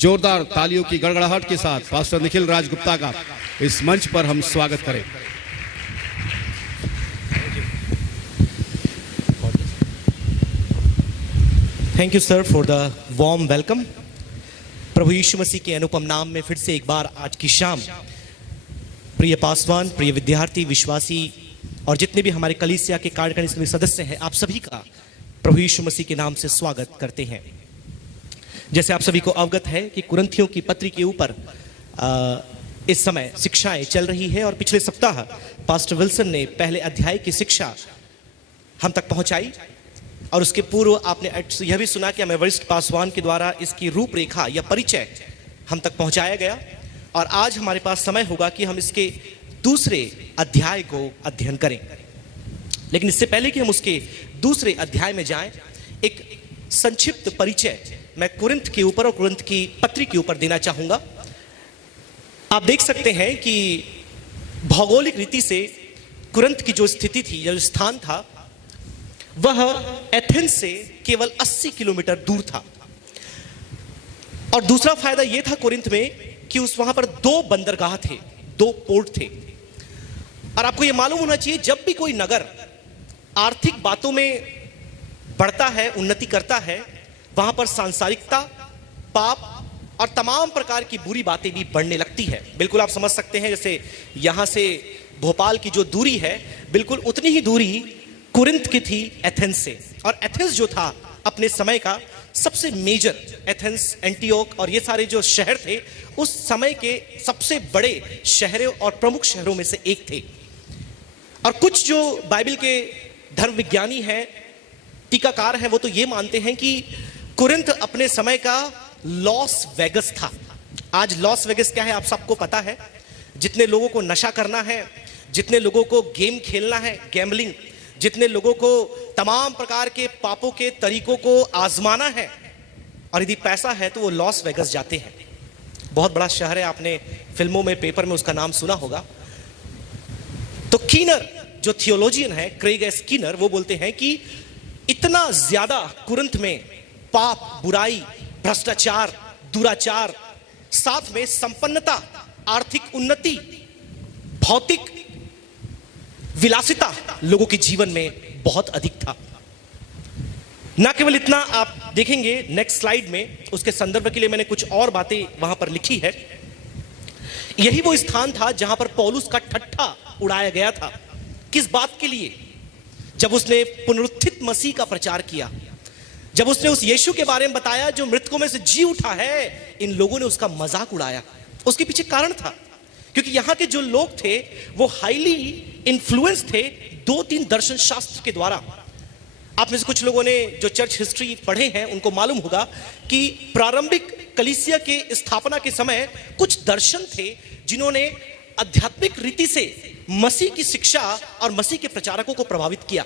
जोरदार तालियों की गड़गड़ाहट के साथ पास्टर निखिल राजगुप्ता का इस मंच पर हम स्वागत करें। Thank you sir for the warm welcome. प्रभु यीशु मसीह के अनुपम नाम में फिर से एक बार आज की शाम प्रिय पासवान, प्रिय विद्यार्थी, विश्वासी और जितने भी हमारे कलीसिया के कार्यकारिणी समिति सदस्य हैं, आप सभी का प्रभु यीशु मसीह के नाम से स्वागत करते हैं। जैसे आप सभी को अवगत है कि कुरिन्थियों की पत्री के ऊपर इस समय शिक्षाएं चल रही है और पिछले सप्ताह पास्टर विल्सन ने पहले अध्याय की शिक्षा हम तक पहुंचाई और उसके पूर्व आपने यह भी सुना कि हमें वरिष्ठ पासवान के द्वारा इसकी रूपरेखा या परिचय हम तक पहुंचाया गया और आज हमारे पास समय होगा कि हम इसके दूसरे अध्याय को अध्ययन करें। लेकिन इससे पहले कि हम उसके दूसरे अध्याय में जाएं, एक संक्षिप्त परिचय मैं कुरिन्थ के ऊपर और कुरिन्थ की पत्री के ऊपर देना चाहूंगा। आप देख सकते हैं कि भौगोलिक रीति से कुरिन्थ की जो स्थिति थी, जो स्थान था, वह एथेंस से केवल 80 किलोमीटर दूर था। और दूसरा फायदा यह था कुरिन्थ में कि वहां पर 2 बंदरगाह थे, 2 पोर्ट थे। और आपको यह मालूम होना चाहिए, जब भी कोई नगर आर्थिक बातों में बढ़ता है, उन्नति करता है, वहां पर सांसारिकता, पाप और तमाम प्रकार की बुरी बातें भी बढ़ने लगती है। बिल्कुल आप समझ सकते हैं, जैसे यहां से भोपाल की जो दूरी है, बिल्कुल उतनी ही दूरी कुरिन्थ की थी एथेंस से। और एथेंस जो था अपने समय का सबसे मेजर, एथेंस, एंटियोक और ये सारे जो शहर थे, उस समय के सबसे बड़े शहरों और प्रमुख शहरों में से एक थे। और कुछ जो बाइबल के धर्म विज्ञानी हैं, टीकाकार हैं, वो तो ये मानते हैं कि कुरिन्थ अपने समय का लॉस वेगस था। आज लॉस वेगस क्या है आप सबको पता है। जितने लोगों को नशा करना है, जितने लोगों को गेम खेलना है, गैम्बलिंग, जितने लोगों को तमाम प्रकार के पापों के तरीकों को आजमाना है, और यदि पैसा है तो वो लॉस वेगस जाते हैं। बहुत बड़ा शहर है, आपने फिल्मों में, पेपर में उसका नाम सुना होगा। तो कीनर जो थियोलॉजियन है, क्रेग स्किनर, वो बोलते हैं कि इतना ज्यादा कुरिन्थ में पाप, बुराई, भ्रष्टाचार, दुराचार, साथ में संपन्नता, आर्थिक उन्नति, भौतिक विलासिता लोगों के जीवन में बहुत अधिक था। ना केवल इतना, आप देखेंगे नेक्स्ट स्लाइड में, उसके संदर्भ के लिए मैंने कुछ और बातें वहां पर लिखी है। यही वो स्थान था जहां पर पौलुस का ठट्ठा उड़ाया गया था। किस बात के लिए? जब उसने पुनरुत्थित मसीह का प्रचार किया, जब उसने उस यीशु के बारे में बताया जो मृतकों में से जी उठा है, इन लोगों ने उसका मजाक उड़ाया। उसके पीछे कारण था, क्योंकि यहां के जो लोग थे वो हाईली इन्फ्लुएंस थे 2-3 दर्शन शास्त्र के द्वारा। आप में से कुछ लोगों ने जो चर्च हिस्ट्री पढ़े हैं उनको मालूम होगा कि प्रारंभिक कलीसिया के स्थापना के समय कुछ दर्शन थे जिन्होंने आध्यात्मिक रीति से मसीह की शिक्षा और मसीह के प्रचारकों को प्रभावित किया।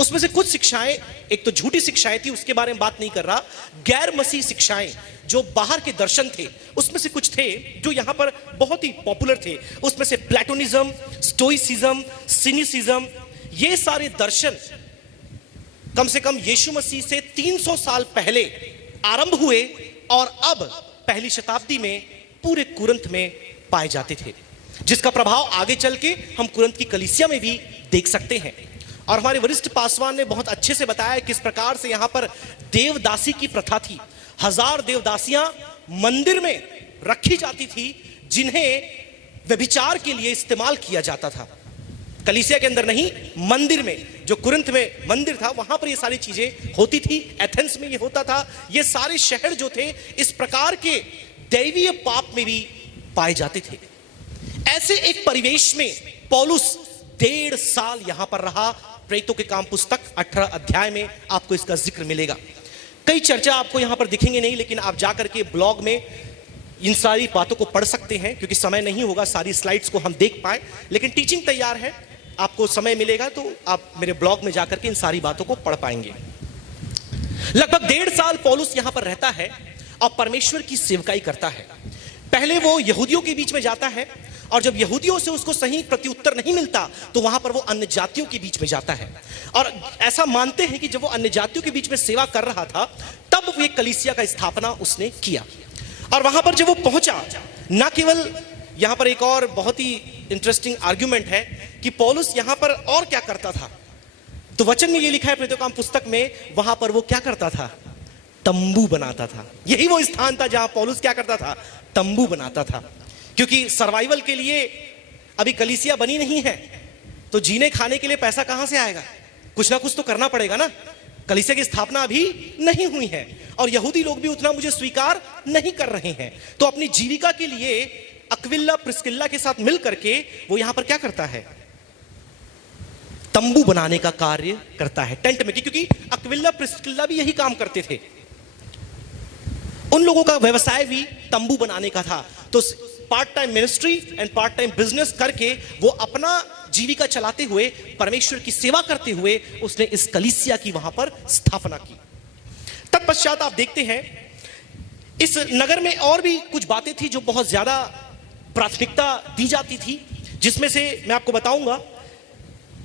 उसमें से कुछ शिक्षाएं, एक तो झूठी शिक्षाएं थी, उसके बारे में बात नहीं कर रहा, गैर मसीह शिक्षाएं जो बाहर के दर्शन थे, उसमें से कुछ थे जो यहां पर बहुत ही पॉपुलर थे। उसमें से प्लेटोनिज्म, स्टोइसिज्म, सिनिसिज्म, ये सारे दर्शन कम से कम यीशु मसीह से 300 साल पहले आरंभ हुए और अब पहली शताब्दी में पूरे कुरिन्थ में पाए जाते थे, जिसका प्रभाव आगे चल के हम कुरिन्थ की कलीसिया में भी देख सकते हैं। और हमारे वरिष्ठ पासवान ने बहुत अच्छे से बताया किस प्रकार से यहां पर देवदासी की प्रथा थी। 1000 देवदासियां मंदिर में रखी जाती थी, जिन्हें व्यभिचार के लिए इस्तेमाल किया जाता था। कलीसिया के अंदर नहीं, मंदिर में, जो कुरिन्थ में मंदिर था, वहां पर ये सारी चीजें होती थी। एथेंस में ये होता था। ये सारे शहर जो थे इस प्रकार के दैवीय पाप में भी पाए जाते थे। ऐसे एक परिवेश में पौलुस 1.5 साल यहां पर रहा। प्रेरितों के काम पुस्तक 18 अध्याय में आपको इसका जिक्र मिलेगा। कई चर्चा आपको यहां पर दिखेंगे नहीं, लेकिन आप जाकर के ब्लॉग में इन सारी बातों को पढ़ सकते हैं, क्योंकि समय नहीं होगा सारी स्लाइड्स को हम देख पाए, लेकिन टीचिंग तैयार है। आपको समय मिलेगा तो आप मेरे ब्लॉग में जाकर के इन सारी बातों को पढ़ पाएंगे। लगभग 1.5 साल पौलुस यहां पर रहता है और परमेश्वर की सेवकाई करता है। पहले वो यहूदियों के बीच में जाता है, और जब यहूदियों से उसको सही प्रत्युत्तर नहीं मिलता तो वहां पर वो अन्य जातियों के बीच में जाता है। और ऐसा मानते हैं कि जब वो अन्य जातियों के बीच में सेवा कर रहा था, तब वो एक कलीसिया का स्थापना उसने किया। और वहां पर जब वो पहुंचा, ना केवल यहां पर एक और बहुत ही इंटरेस्टिंग आर्ग्यूमेंट है कि पौलुस यहां पर और क्या करता था। तो वचन में ये लिखा है प्रेरितों के काम पुस्तक में, वहां पर वो क्या करता था? तंबू बनाता था। यही वो स्थान था जहां पौलुस क्या करता था? तंबू बनाता था। क्योंकि सर्वाइवल के लिए अभी कलीसिया बनी नहीं है, तो जीने खाने के लिए पैसा कहां से आएगा? कुछ ना कुछ तो करना पड़ेगा ना। कलीसिया की स्थापना अभी नहीं हुई है और यहूदी लोग भी उतना मुझे स्वीकार नहीं कर रहे हैं। तो अपनी जीविका के लिए अक्विला प्रिस्किल्ला के साथ मिल करके वो यहां पर क्या करता है? तंबू बनाने का कार्य करता है, टेंट में। क्योंकि अक्विला प्रिस्किल्ला भी यही काम करते थे। उन लोगों का व्यवसाय भी तंबू बनाने का था। तो part time ministry and part time business करके वो अपना जीविका चलाते हुए, परमेश्वर की सेवा करते हुए उसने इस कलीसिया की वहां पर स्थापना की। तत्पश्चात आप देखते हैं इस नगर में और भी कुछ बातें थी जो बहुत ज्यादा प्राथमिकता दी जाती थी, जिसमें से मैं आपको बताऊंगा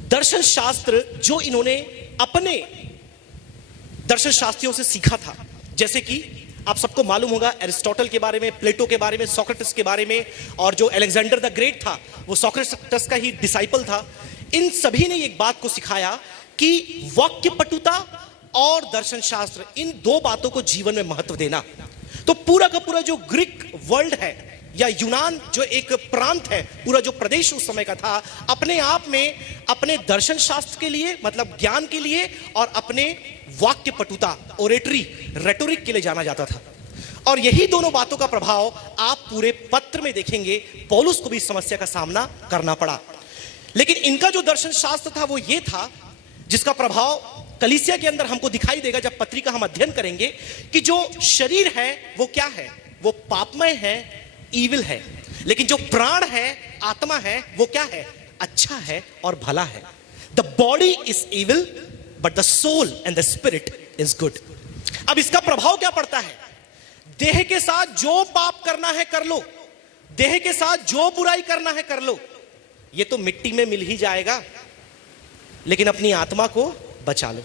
दर्शन शास्त्र जो इन्होंने अपने दर्शन शास्त्रियों से सीखा था। जैसे कि आप सबको मालूम होगा एरिस्टोटल के बारे में, प्लेटो के बारे में, सोक्रेटिस के बारे में, और जो अलेक्जेंडर द ग्रेट था वो सोक्रेटिस का ही डिसाइपल था। इन सभी ने एक बात को सिखाया कि वाक्य पटुता और दर्शन शास्त्र, इन दो बातों को जीवन में महत्व देना। तो पूरा का पूरा जो ग्रीक वर्ल्ड है या यूनान जो एक प्रांत है, पूरा जो प्रदेश उस समय का था, अपने आप में अपने दर्शन शास्त्र के लिए, मतलब ज्ञान के लिए, और अपने वाक्य पटुता, ओरेटरी, रेटोरिक के लिए जाना जाता था। और यही दोनों बातों का प्रभाव आप पूरे पत्र में देखेंगे। पौलुस को भी इस समस्या का सामना करना पड़ा। लेकिन इनका जो दर्शन शास्त्र था वो ये था, जिसका प्रभाव कलीसिया के अंदर हमको दिखाई देगा जब पत्रिका हम अध्ययन करेंगे, कि जो शरीर है वो क्या है? वो पापमय है, ईविल है। लेकिन जो प्राण है, आत्मा है, वो क्या है? अच्छा है और भला है। The body is evil but the soul and the spirit is good. अब इसका प्रभाव क्या पड़ता है? देह के साथ जो पाप करना है कर लो, देह के साथ जो बुराई करना है कर लो, ये तो मिट्टी में मिल ही जाएगा, लेकिन अपनी आत्मा को बचा लो।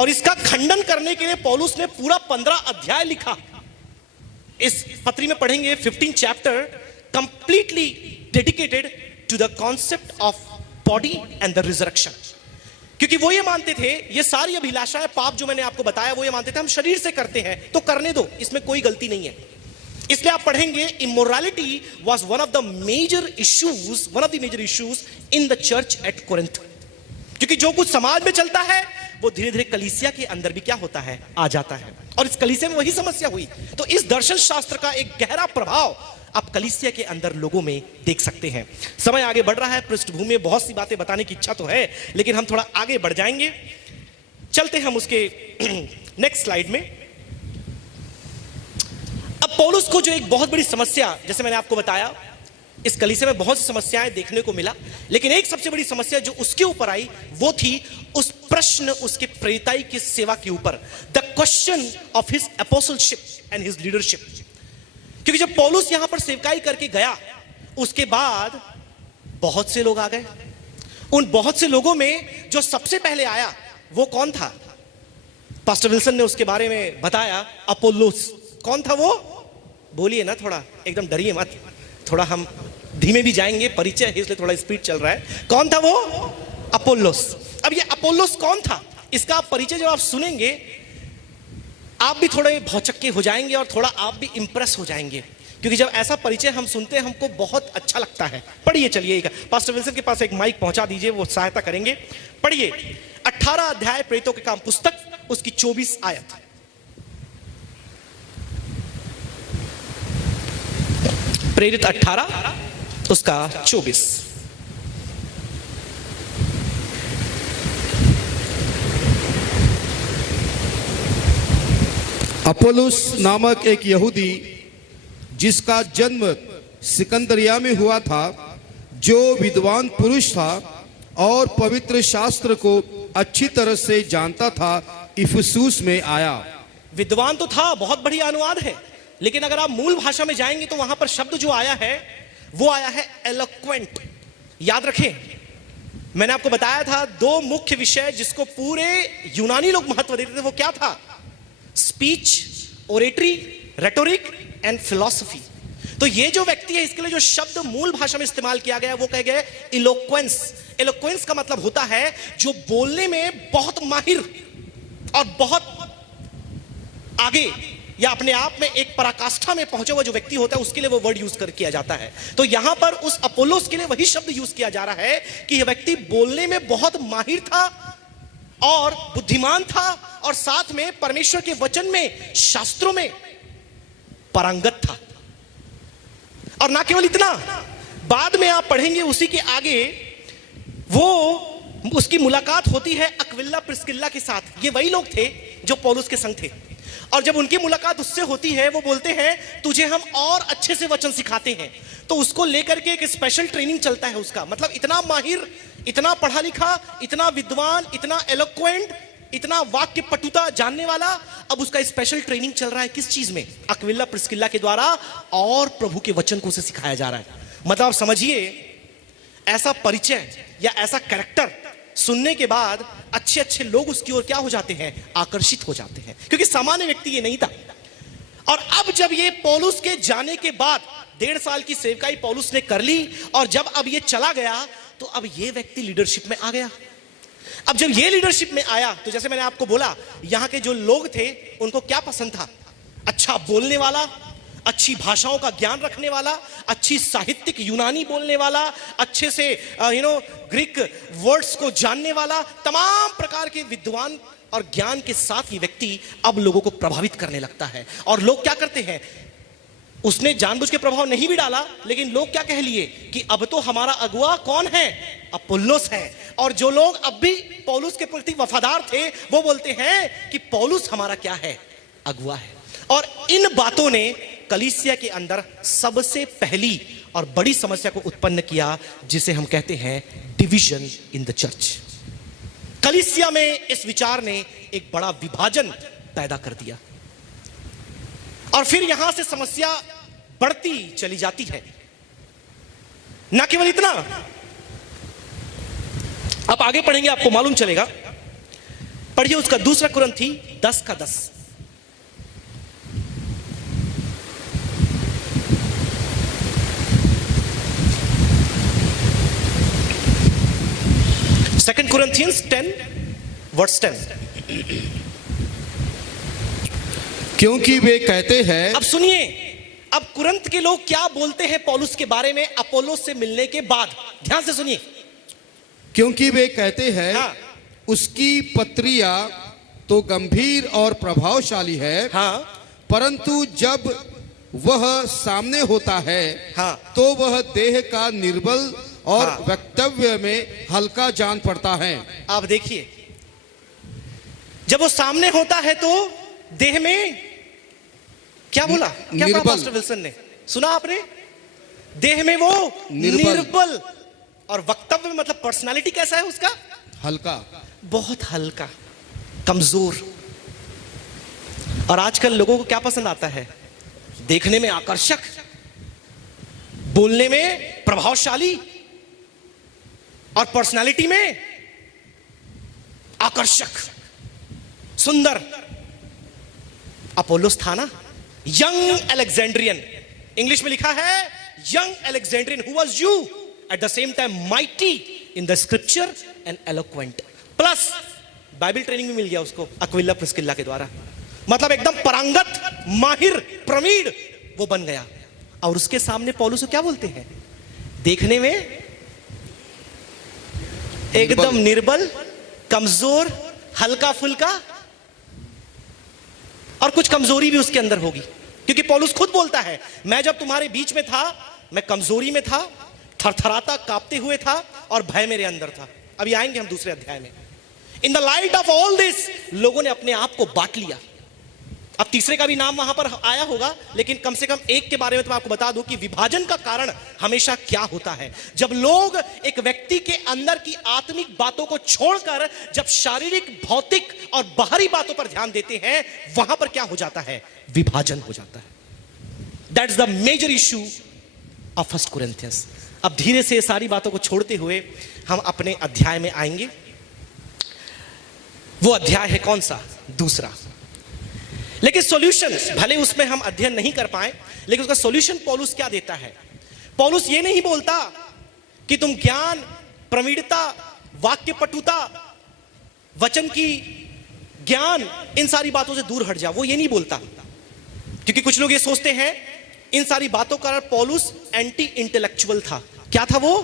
और इसका खंडन करने के लिए पौलुस ने पूरा 15 अध्याय लिखा। इस पत्री में पढ़ेंगे 15 chapter completely dedicated to the concept of body and the resurrection. क्योंकि वो ये मानते थे, ये सारी अभिलाषाएं, पाप जो मैंने आपको बताया, वो ये मानते थे हम शरीर से करते हैं तो करने दो, इसमें कोई गलती नहीं है। इसलिए आप पढ़ेंगे immorality was one of the major issues in the church at Corinth. क्योंकि जो कुछ समाज में चलता है वो धीरे धीरे कलीसिया के अंदर भी क्या होता है? आ जाता है। और इस कलीसिया में वही समस्या हुई। तो इस दर्शन शास्त्र का एक गहरा प्रभाव आप कलीसिया के अंदर लोगों में देख सकते हैं। समय आगे बढ़ रहा है, पृष्ठभूमि में बहुत सी बातें बताने की इच्छा तो है, लेकिन हम थोड़ा आगे बढ़ जाएंगे। चलते हैं हम उसके नेक्स्ट स्लाइड में। अब पौलुस को जो एक बहुत बड़ी समस्या, जैसे मैंने आपको बताया, इस कलीसिया में बहुत सी समस्याएं देखने को मिला, लेकिन एक सबसे बड़ी समस्या जो उसके ऊपर आई वो थी उस प्रश्न उसके प्रेरिताई की सेवा के ऊपर, the question of his apostleship and his leadership. क्योंकि जब पौलुस यहां पर सेवकाई करके गया, उसके बाद बहुत से लोग आ गए। उन बहुत से लोगों में जो सबसे पहले आया वो कौन था? पास्टर विल्सन ने उसके बारे में बताया, अपोल्लोस। कौन था वो? बोलिए ना, थोड़ा एकदम डरिए मत, थोड़ा हम धीमे भी जाएंगे, परिचय है इसलिए थोड़ा स्पीड चल रहा है। कौन था वो? अपोल्लोस। अब ये अपोल्लोस कौन था, इसका आप परिचय जब आप सुनेंगे आप भी थोड़े भौचक्के हो जाएंगे और थोड़ा आप भी इंप्रेस हो जाएंगे। क्योंकि जब ऐसा परिचय हम सुनते हैं हमको बहुत अच्छा लगता है। पढ़िए, चलिए पास्टर विल्सन के पास एक माइक पहुंचा दीजिए, वो सहायता करेंगे। पढ़िए 18 अध्याय प्रेरितों के काम पुस्तक, उसकी 24 आयत। प्रेरित 18 उसका 24। अपोलोस नामक एक यहूदी जिसका जन्म सिकंदरिया में हुआ था, जो विद्वान पुरुष था और पवित्र शास्त्र को अच्छी तरह से जानता था, इफिसुस में आया। विद्वान तो था, बहुत बढ़िया अनुवाद है, लेकिन अगर आप मूल भाषा में जाएंगे तो वहां पर शब्द जो आया है वो आया है एलोक्वेंट। याद रखें, मैंने आपको बताया था दो मुख्य विषय जिसको पूरे यूनानी लोग महत्व देते थे, वो क्या था? Speech, oratory, rhetoric and philosophy. तो ये जो व्यक्ति है, इसके लिए जो शब्द मूल भाषा में इस्तेमाल किया गया वो कह गया इलोक्वेंस। इलोक्वेंस का मतलब होता है जो बोलने में बहुत माहिर और बहुत आगे या अपने आप में एक पराकाष्ठा में पहुंचा हुआ जो व्यक्ति होता है, उसके लिए वो वर्ड यूज किया जाता है। तो यहां पर उस अपोलोस के लिए वही शब्द यूज किया जा रहा है कि यह व्यक्ति बोलने में बहुत माहिर था और बुद्धिमान था और साथ में परमेश्वर के वचन में, शास्त्रों में पारंगत था। और ना केवल इतना, बाद में आप पढ़ेंगे उसी के आगे वो उसकी मुलाकात होती है अक्विला प्रिस्किल्ला के साथ। ये वही लोग थे जो पौलुस के संग थे, और जब उनकी मुलाकात उससे होती है वो बोलते हैं तुझे हम और अच्छे से वचन सिखाते हैं। तो उसको लेकर के एक स्पेशल ट्रेनिंग चलता है उसका, मतलब इतना माहिर, इतना पढ़ा लिखा, इतना विद्वान, इतना एलोक्वेंट, इतना वाक्य पटुता जानने वाला, अब उसका स्पेशल ट्रेनिंग चल रहा है किस चीज में? अक्विला प्रिस्किल्ला के द्वारा, और प्रभु के वचन को उसे सिखाया जा रहा है। मतलब आप समझिए, ऐसा परिचय या ऐसा कैरेक्टर सुनने के बाद अच्छे अच्छे लोग उसकी ओर क्या हो जाते हैं? आकर्षित हो जाते हैं, क्योंकि सामान्य व्यक्ति ये नहीं था। और अब जब ये पौलुस के जाने के बाद 1.5 साल की सेवकाई पौलुस ने कर ली, और जब अब ये चला गया तो अब ये व्यक्ति लीडरशिप में आ गया। अब जब ये लीडरशिप में आया तो जैसे मैंने आपको बोला, यहां के जो लोग थे उनको क्या पसंद था? अच्छा बोलने वाला, अच्छी भाषाओं का ज्ञान रखने वाला, अच्छी साहित्यिक यूनानी बोलने वाला, अच्छे से ग्रीक वर्ड्स को जानने वाला, तमाम प्रकार के विद्वान और ज्ञान के साथ ये व्यक्ति अब लोगों को प्रभावित करने लगता है। और लोग क्या करते हैं, उसने जानबूझ के प्रभाव नहीं भी डाला, लेकिन लोग क्या कह लिए कि अब तो हमारा अगुआ कौन है? अपोल्लोस है। और जो लोग अब भी पौलुस के प्रति वफादार थे वो बोलते हैं कि पौलुस हमारा क्या है? अगुआ है। और इन बातों ने कलीसिया के अंदर सबसे पहली और बड़ी समस्या को उत्पन्न किया, जिसे हम कहते हैं डिवीजन इन द चर्च। कलीसिया में इस विचार ने एक बड़ा विभाजन पैदा कर दिया, और फिर यहां से समस्या बढ़ती चली जाती है। ना केवल इतना, आप आगे पढ़ेंगे आपको मालूम चलेगा। पढ़िए उसका 2 कुरिन्थी 10:10। Second Corinthians 10:10। क्योंकि वे कहते हैं, अब सुनिए, अब कुरिन्थ के लोग क्या बोलते हैं पौलुस के बारे में अपोलोस से मिलने के बाद? ध्यान से सुनिए। क्योंकि वे कहते हैं हाँ। उसकी पत्रियां तो गंभीर और प्रभावशाली है, हाँ, परंतु जब वह सामने होता है हाँ, तो वह देह का निर्बल और हाँ, वक्तव्य में हल्का जान पड़ता है। आप देखिए, जब वो सामने होता है तो देह में क्या बोला? क्या कहा पास्टर विल्सन ने? सुना आपने? देह में वो निर्बल, और वक्तव्य में मतलब पर्सनालिटी कैसा है उसका? हल्का, बहुत हल्का, कमजोर। और आजकल लोगों को क्या पसंद आता है? देखने में आकर्षक, बोलने में प्रभावशाली, और पर्सनालिटी में आकर्षक, सुंदर। अपोलोस था ना, यंग अलेक्जेंड्रियन, इंग्लिश में लिखा है young Alexandrine, who was you at the same time mighty in the scripture and eloquent. Plus Bible training भी मिल गया उसको अक्विला प्रिस्किल्ला के द्वारा। मतलब एकदम पारंगत, माहिर, प्रवीण वो बन गया। और उसके सामने पौलुस को क्या बोलते हैं? देखने में एकदम निर्बल, कमजोर, हल्का फुल्का, और कुछ कमजोरी भी उसके अंदर होगी, क्योंकि पौलुस खुद बोलता है, मैं जब तुम्हारे बीच में था मैं कमजोरी में था, थरथराता कांपते हुए था, और भय मेरे अंदर था। अभी आएंगे हम दूसरे अध्याय में। In the light of all this लोगों ने अपने आप को बांट लिया। अब तीसरे का भी नाम वहां पर आया होगा, लेकिन कम से कम एक के बारे में तो मैं आपको बता दूं कि विभाजन का कारण हमेशा क्या होता है। जब लोग एक व्यक्ति के अंदर की आत्मिक बातों को छोड़कर जब शारीरिक, भौतिक और बाहरी बातों पर ध्यान देते हैं, वहां पर क्या हो जाता है? विभाजन हो जाता है। That's the major issue of 1 Corinthians. अब धीरे से सारी बातों को छोड़ते हुए हम अपने अध्याय में आएंगे। वो अध्याय है कौन सा? दूसरा। लेकिन सॉल्यूशन, भले उसमें हम अध्ययन नहीं कर पाए, लेकिन उसका सॉल्यूशन पौलुस क्या देता है? पौलुस ये नहीं बोलता कि तुम ज्ञान, प्रवीणता, वाक्य पटुता, वचन की ज्ञान, इन सारी बातों से दूर हट जा, वो ये नहीं बोलता। क्योंकि कुछ लोग ये सोचते हैं इन सारी बातों का पौलुस एंटी इंटेलेक्चुअल था। क्या था वो?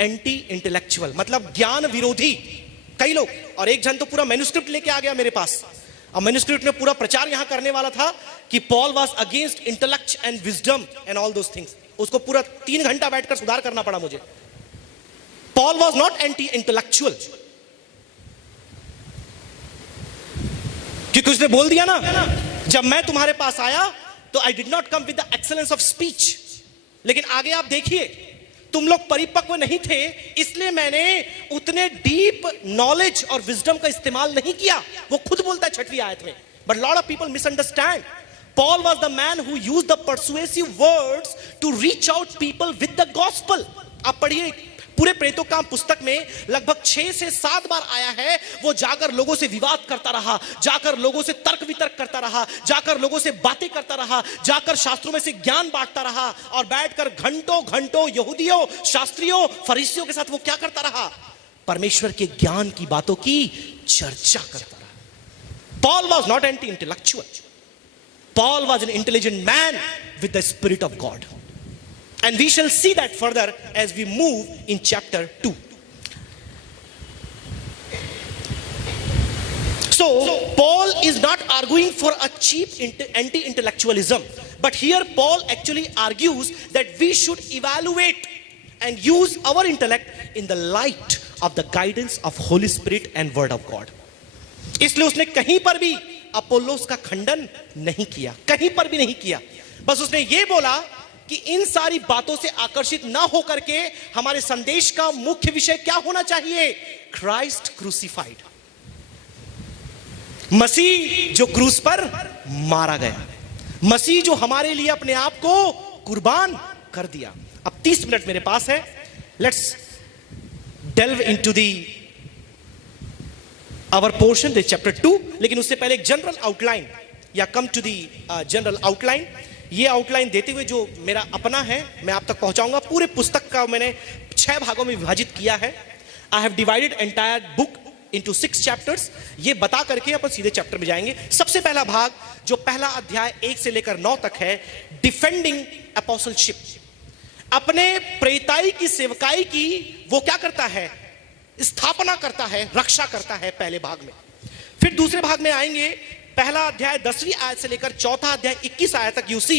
एंटी इंटेलेक्चुअल, मतलब ज्ञान विरोधी। कई लोग, और एक जन तो पूरा मैन्युस्क्रिप्ट लेके आ गया मेरे पास, और मैन्युस्क्रिप्ट में पूरा प्रचार यहां करने वाला था कि Paul was against intellect and wisdom and all those things. उसको पूरा 3 घंटा बैठकर सुधार करना पड़ा मुझे। Paul was not anti intellectual, क्योंकि उसने बोल दिया ना, जब मैं तुम्हारे पास आया तो I did not come with the excellence of speech. लेकिन आगे आप देखिए, तुम लोग परिपक्व नहीं थे, इसलिए मैंने उतने डीप नॉलेज और विजडम का इस्तेमाल नहीं किया। वो खुद बोलता है 6वीं आयत में। But lot of people misunderstand. Paul was the man who used the persuasive words to reach out people with the gospel. आप पढ़िए, पूरे प्रेरितों काम पुस्तक में लगभग 6 से 7 बार आया है। वो जाकर लोगों से विवाद करता रहा, जाकर लोगों से तर्क वितर्क करता रहा, जाकर लोगों से बातें करता रहा, जाकर शास्त्रों में से ज्ञान बांटता रहा, और बैठकर घंटों घंटों यहूदियों, शास्त्रियों, फरीसियों के साथ वो क्या करता रहा? परमेश्वर के ज्ञान की बातों की चर्चा करता रहा। Paul was not anti-intellectual. Paul was an intelligent man with the Spirit of God. And we shall see that further as we move in chapter 2. So, Paul is not arguing for a cheap anti-intellectualism. But here Paul actually argues that we should evaluate and use our intellect in the light of the guidance of Holy Spirit and Word of God. इसलिए उसने कहीं पर भी Apollos का खंडन नहीं किया, कहीं पर भी नहीं किया। बस उसने ये बोला कि इन सारी बातों से आकर्षित ना होकर के हमारे संदेश का मुख्य विषय क्या होना चाहिए? क्राइस्ट क्रूसिफाइड, मसीह जो क्रूस पर मारा गया, मसीह जो हमारे लिए अपने आप को कुर्बान कर दिया। अब 30 मिनट मेरे पास है। Let's delve into the our portion, this chapter 2. लेकिन उससे पहले एक जनरल आउटलाइन, या come to the general outline. ये आउटलाइन देते हुए जो मेरा अपना है मैं आप तक पहुंचाऊंगा। पूरे पुस्तक का मैंने 6 भागों में विभाजित किया है। I have divided entire book into 6 chapters. ये बता करके अपन सीधे चैप्टर में जाएंगे। सबसे पहला भाग, जो पहला अध्याय 1 से लेकर 9 तक है, डिफेंडिंग अपोस्टलशिप। अपने प्रेरिताई की, सेवकाई की वो क्या करता है? स्थापना करता है, रक्षा करता है, पहले भाग में। फिर दूसरे भाग में आएंगे, पहला अध्याय 10वीं आयत से लेकर चौथा अध्याय 21 आयत तक। You see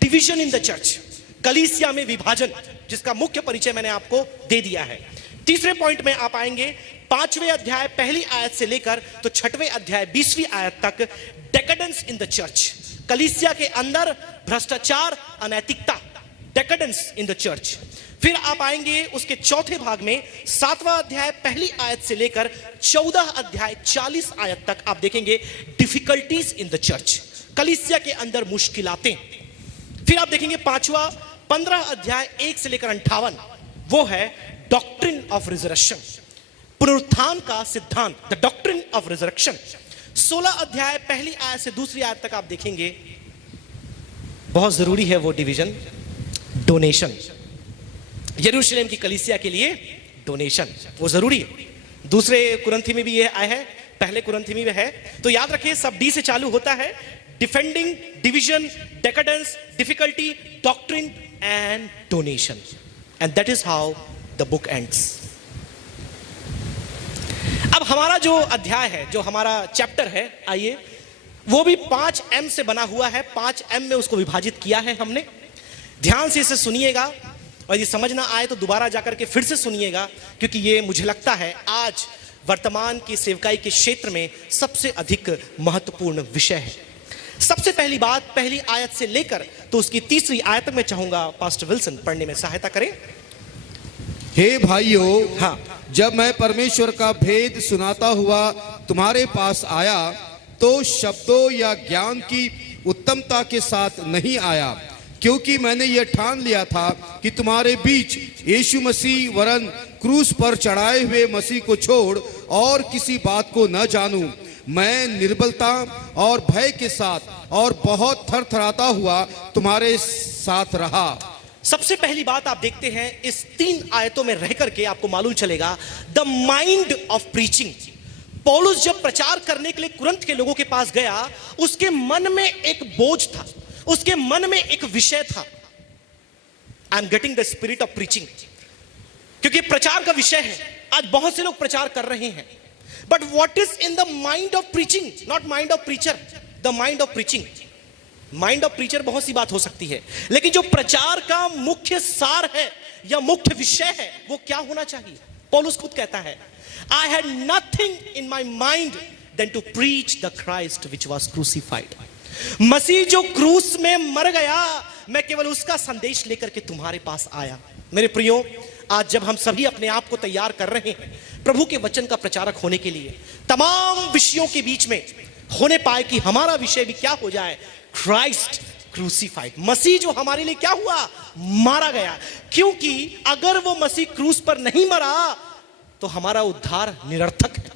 division in the church, कलीसिया में विभाजन, जिसका मुख्य परिचय मैंने आपको दे दिया है। तीसरे पॉइंट में आप आएंगे 5वें अध्याय पहली आयत से लेकर तो 6वें अध्याय 20वीं आयत तक, डेकेडेंस इन द चर्च, कलीसिया के अंदर भ्रष्टाचार, अनैतिकता, डेकेडेंस इन द चर्च। फिर आप आएंगे उसके चौथे भाग में 7वां अध्याय पहली आयत से लेकर 14 अध्याय 40 आयत तक आप देखेंगे डिफिकल्टीज इन द चर्च, कलीसिया के अंदर मुश्किलातें। फिर आप देखेंगे 5वां 15 अध्याय 1 से लेकर 58, वो है डॉक्ट्रिन ऑफ रिजरेक्शन, पुनरुत्थान का सिद्धांत, द डॉक्ट्रिन ऑफ रिजरेक्शन। 16 अध्याय पहली आयत से दूसरी आयत तक आप देखेंगे, बहुत जरूरी है वो डिवीजन, डोनेशन। यरूशलेम की कलीसिया के लिए डोनेशन वो जरूरी है। दूसरे कुरंथी में भी ये आया है, पहले कुरंथी में भी है। तो याद रखिए, सब डी से चालू होता है। Defending, division, decadence, difficulty, doctrine and donation, and that is how the book ends. अब हमारा जो अध्याय है, जो हमारा चैप्टर है, आइए, वो भी 5M से बना हुआ है। 5M में उसको विभाजित किया है हमने। ध्यान से इसे सुनिएगा, और ये समझ ना आए तो दोबारा जाकर के फिर से सुनिएगा, क्योंकि ये मुझे लगता है आज वर्तमान की सेवकाई के क्षेत्र में सबसे अधिक महत्वपूर्ण विषय है। सबसे पहली बात, पहली आयत से लेकर तो उसकी 3री आयत तक मैं चाहूंगा पास्टर विल्सन पढ़ने में सहायता करें। हे भाइयों, हाँ, जब मैं परमेश्वर का भेद सुनाता हुआ तुम्हारे पास आया तो शब्दों या ज्ञान की उत्तमता के साथ नहीं आया, क्योंकि मैंने यह ठान लिया था कि तुम्हारे बीच यीशु मसीह वरन क्रूस पर चढ़ाए हुए मसीह को छोड़ और किसी बात को न जानूं। मैं निर्बलता और भय के साथ और बहुत थरथराता हुआ तुम्हारे साथ रहा। सबसे पहली बात आप देखते हैं इस 3 आयतों में रह करके आपको मालूम चलेगा द माइंड ऑफ प्रीचिंग। पौलुस जब प्रचार करने के लिए कुरिन्थ के लोगों के पास गया, उसके मन में एक बोझ था, उसके मन में एक विषय था। I am getting the spirit of preaching, क्योंकि प्रचार का विषय है। आज बहुत से लोग प्रचार कर रहे हैं, but what is in the mind of preaching, not mind of preacher, the mind of preaching. Mind of preacher बहुत सी बात हो सकती है, लेकिन जो प्रचार का मुख्य सार है या मुख्य विषय है वो क्या होना चाहिए? पौलुस खुद कहता है, I had nothing in my mind than to preach the Christ which was crucified. मसीह जो क्रूस में मर गया, मैं केवल उसका संदेश लेकर के तुम्हारे पास आया। मेरे प्रियो, आज जब हम सभी अपने आप को तैयार कर रहे हैं प्रभु के वचन का प्रचारक होने के लिए, तमाम विषयों के बीच में होने पाए कि हमारा विषय भी क्या हो जाए, क्राइस्ट क्रूसिफाइड। मसीह जो हमारे लिए क्या हुआ, मारा गया। क्योंकि अगर वो मसीह क्रूस पर नहीं मरा तो हमारा उद्धार निरर्थक है,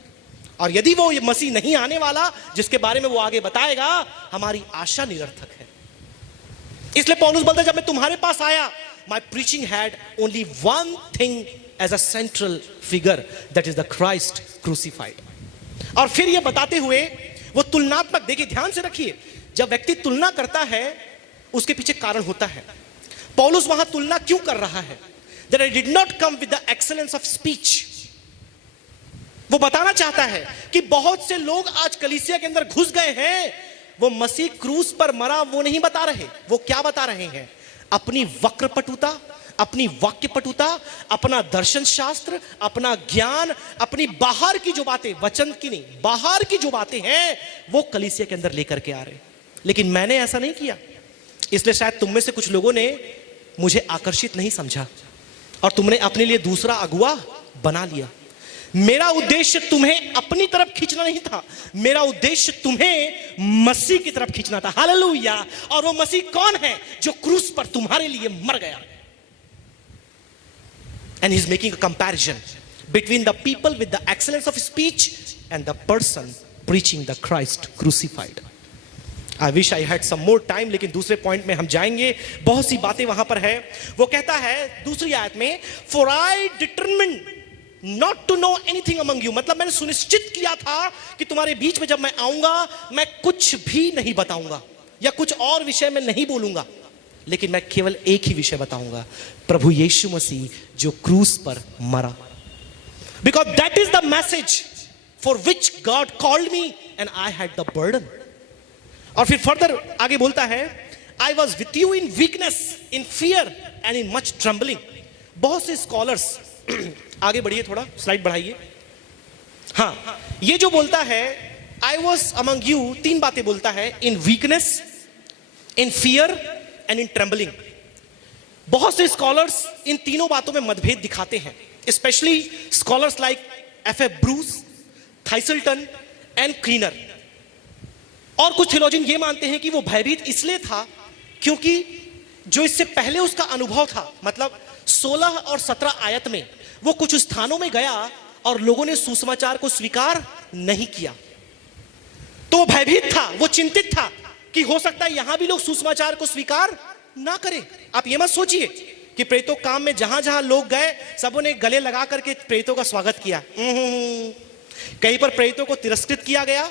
और यदि वो ये मसीह नहीं आने वाला जिसके बारे में वो आगे बताएगा, हमारी आशा निरर्थक है। इसलिए पौलुस बोलता है, जब मैं तुम्हारे पास आया, my preaching had only one thing as a central figure, that is the Christ crucified. और फिर ये बताते हुए वो तुलनात्मक, देखिए ध्यान से रखिए, जब व्यक्ति तुलना करता है उसके पीछे कारण होता है। पौलुस वहां तुलना क्यों कर रहा है? That I did not come with the excellence of speech. वो बताना चाहता है कि बहुत से लोग आज कलीसिया के अंदर घुस गए हैं, वो मसीह क्रूस पर मरा वो नहीं बता रहे। वो क्या बता रहे हैं? अपनी वक्रपटुता, अपनी वाक्यपटुता, अपना दर्शन शास्त्र, अपना ज्ञान, अपनी बाहर की जो बातें, वचन की नहीं, बाहर की जो बातें हैं वो कलीसिया के अंदर लेकर के आ रहे। लेकिन मैंने ऐसा नहीं किया, इसलिए शायद तुम में से कुछ लोगों ने मुझे आकर्षित नहीं समझा और तुमने अपने लिए दूसरा अगुआ बना लिया। मेरा उद्देश्य तुम्हें अपनी तरफ खींचना नहीं था, मेरा उद्देश्य तुम्हें मसीह की तरफ खींचना था। हालेलुया। और वो मसीह कौन है? जो क्रूस पर तुम्हारे लिए मर गया। And he's making a comparison between the people with the excellence of speech and the person preaching the Christ crucified. I wish I had some more time, लेकिन दूसरे पॉइंट में हम जाएंगे, बहुत सी बातें वहां पर है। वो कहता है दूसरी आयत में, For I determined not to know anything among you, मतलब मैंने सुनिश्चित किया था कि तुम्हारे बीच में जब मैं आऊंगा मैं कुछ भी नहीं बताऊंगा या कुछ और विषय में नहीं बोलूंगा, लेकिन मैं केवल एक ही विषय बताऊंगा, प्रभु यीशु मसीह जो क्रूस पर मरा। Because that is the message for which God called me and I had the burden. और फिर फर्दर आगे बोलता है, I was with you in weakness, in fear and in much trembling. बहुत से स्कॉलर्स, आगे बढ़िए थोड़ा, स्लाइड बढ़ाइए। हाँ, ये जो बोलता है I was among you, 3 बातें बोलता है, in weakness, in fear and in trembling. बहुत से स्कॉलर्स इन तीनों बातों में मतभेद दिखाते हैं, specially scholars like F.F. Bruce, Thiselton and Kleiner. और कुछ थियोलॉजियन ये मानते हैं कि वो भयभीत इसलिए था क्योंकि जो इससे पहले उसका अनुभव था, मतलब 16 और 17 आयत में वो कुछ स्थानों में गया और लोगों ने सुसमाचार को स्वीकार नहीं किया, तो वो भयभीत था, वो चिंतित था कि हो सकता है यहां भी लोग सुसमाचार को स्वीकार ना करें। आप ये मत सोचिए कि प्रेतों काम में जहां जहां लोग गए सबों ने गले लगा करके प्रेतों का स्वागत किया। कहीं पर प्रेतों को तिरस्कृत किया गया,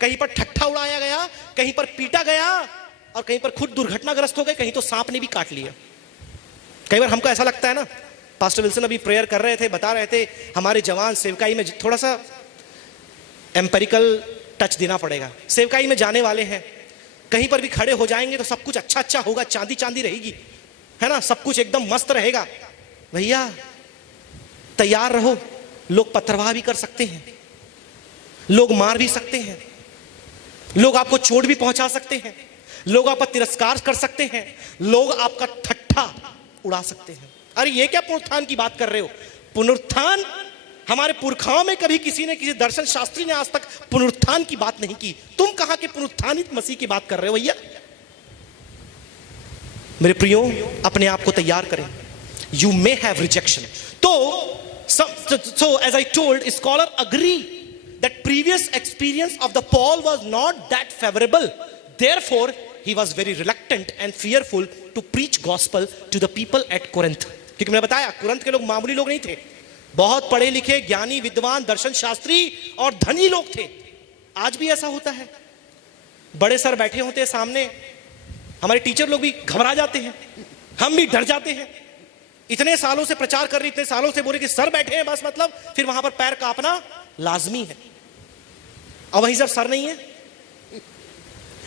कहीं पर ठट्ठा उड़ाया गया, कहीं पर पीटा गया और कहीं पर खुद दुर्घटनाग्रस्त हो गए, कहीं तो सांप ने भी काट लिया। कई बार हमको ऐसा लगता है ना, पास्टर विल्सन अभी प्रेयर कर रहे थे, बता रहे थे हमारे जवान सेवकाई में थोड़ा सा एम्पेरिकल टच देना पड़ेगा। सेवकाई में जाने वाले हैं, कहीं पर भी खड़े हो जाएंगे तो सब कुछ अच्छा अच्छा होगा, चांदी चांदी रहेगी, है ना, सब कुछ एकदम मस्त रहेगा। भैया तैयार रहो, लोग पथरवाह भी कर सकते हैं, लोग मार भी सकते हैं, लोग आपको चोट भी पहुंचा सकते हैं, लोग आपका तिरस्कार कर सकते हैं, लोग आपका ठट्ठा उड़ा सकते हैं। अरे ये क्या पुनरुत्थान की बात कर रहे हो? पुनरुत्थान हमारे पुरखाओं में कभी किसी ने, किसी दर्शन शास्त्री ने आज तक पुनरुत्थान की बात नहीं की। तुम कहां के पुनरुत्थानित मसीह की बात कर रहे हो भैया? मेरे प्रियो, अपने आप को तैयार करें। You may have rejection. तो so as I told, scholar agree that previous experience of the Paul was not that favorable. Therefore, he was very reluctant and fearful to preach gospel to the people at Corinth. क्योंकि मैंने बताया कुरंत के लोग मामूली लोग नहीं थे, बहुत पढ़े लिखे, ज्ञानी, विद्वान, दर्शन शास्त्री और धनी लोग थे। आज भी ऐसा होता है, बड़े सर बैठे होते हैं सामने, हमारे टीचर लोग भी घबरा जाते हैं, हम भी डर जाते हैं। इतने सालों से प्रचार कर रहे, इतने सालों से बोले कि सर बैठे हैं बस, मतलब फिर वहां पर पैर कांपना लाजमी है। और वहीं जब सर नहीं है,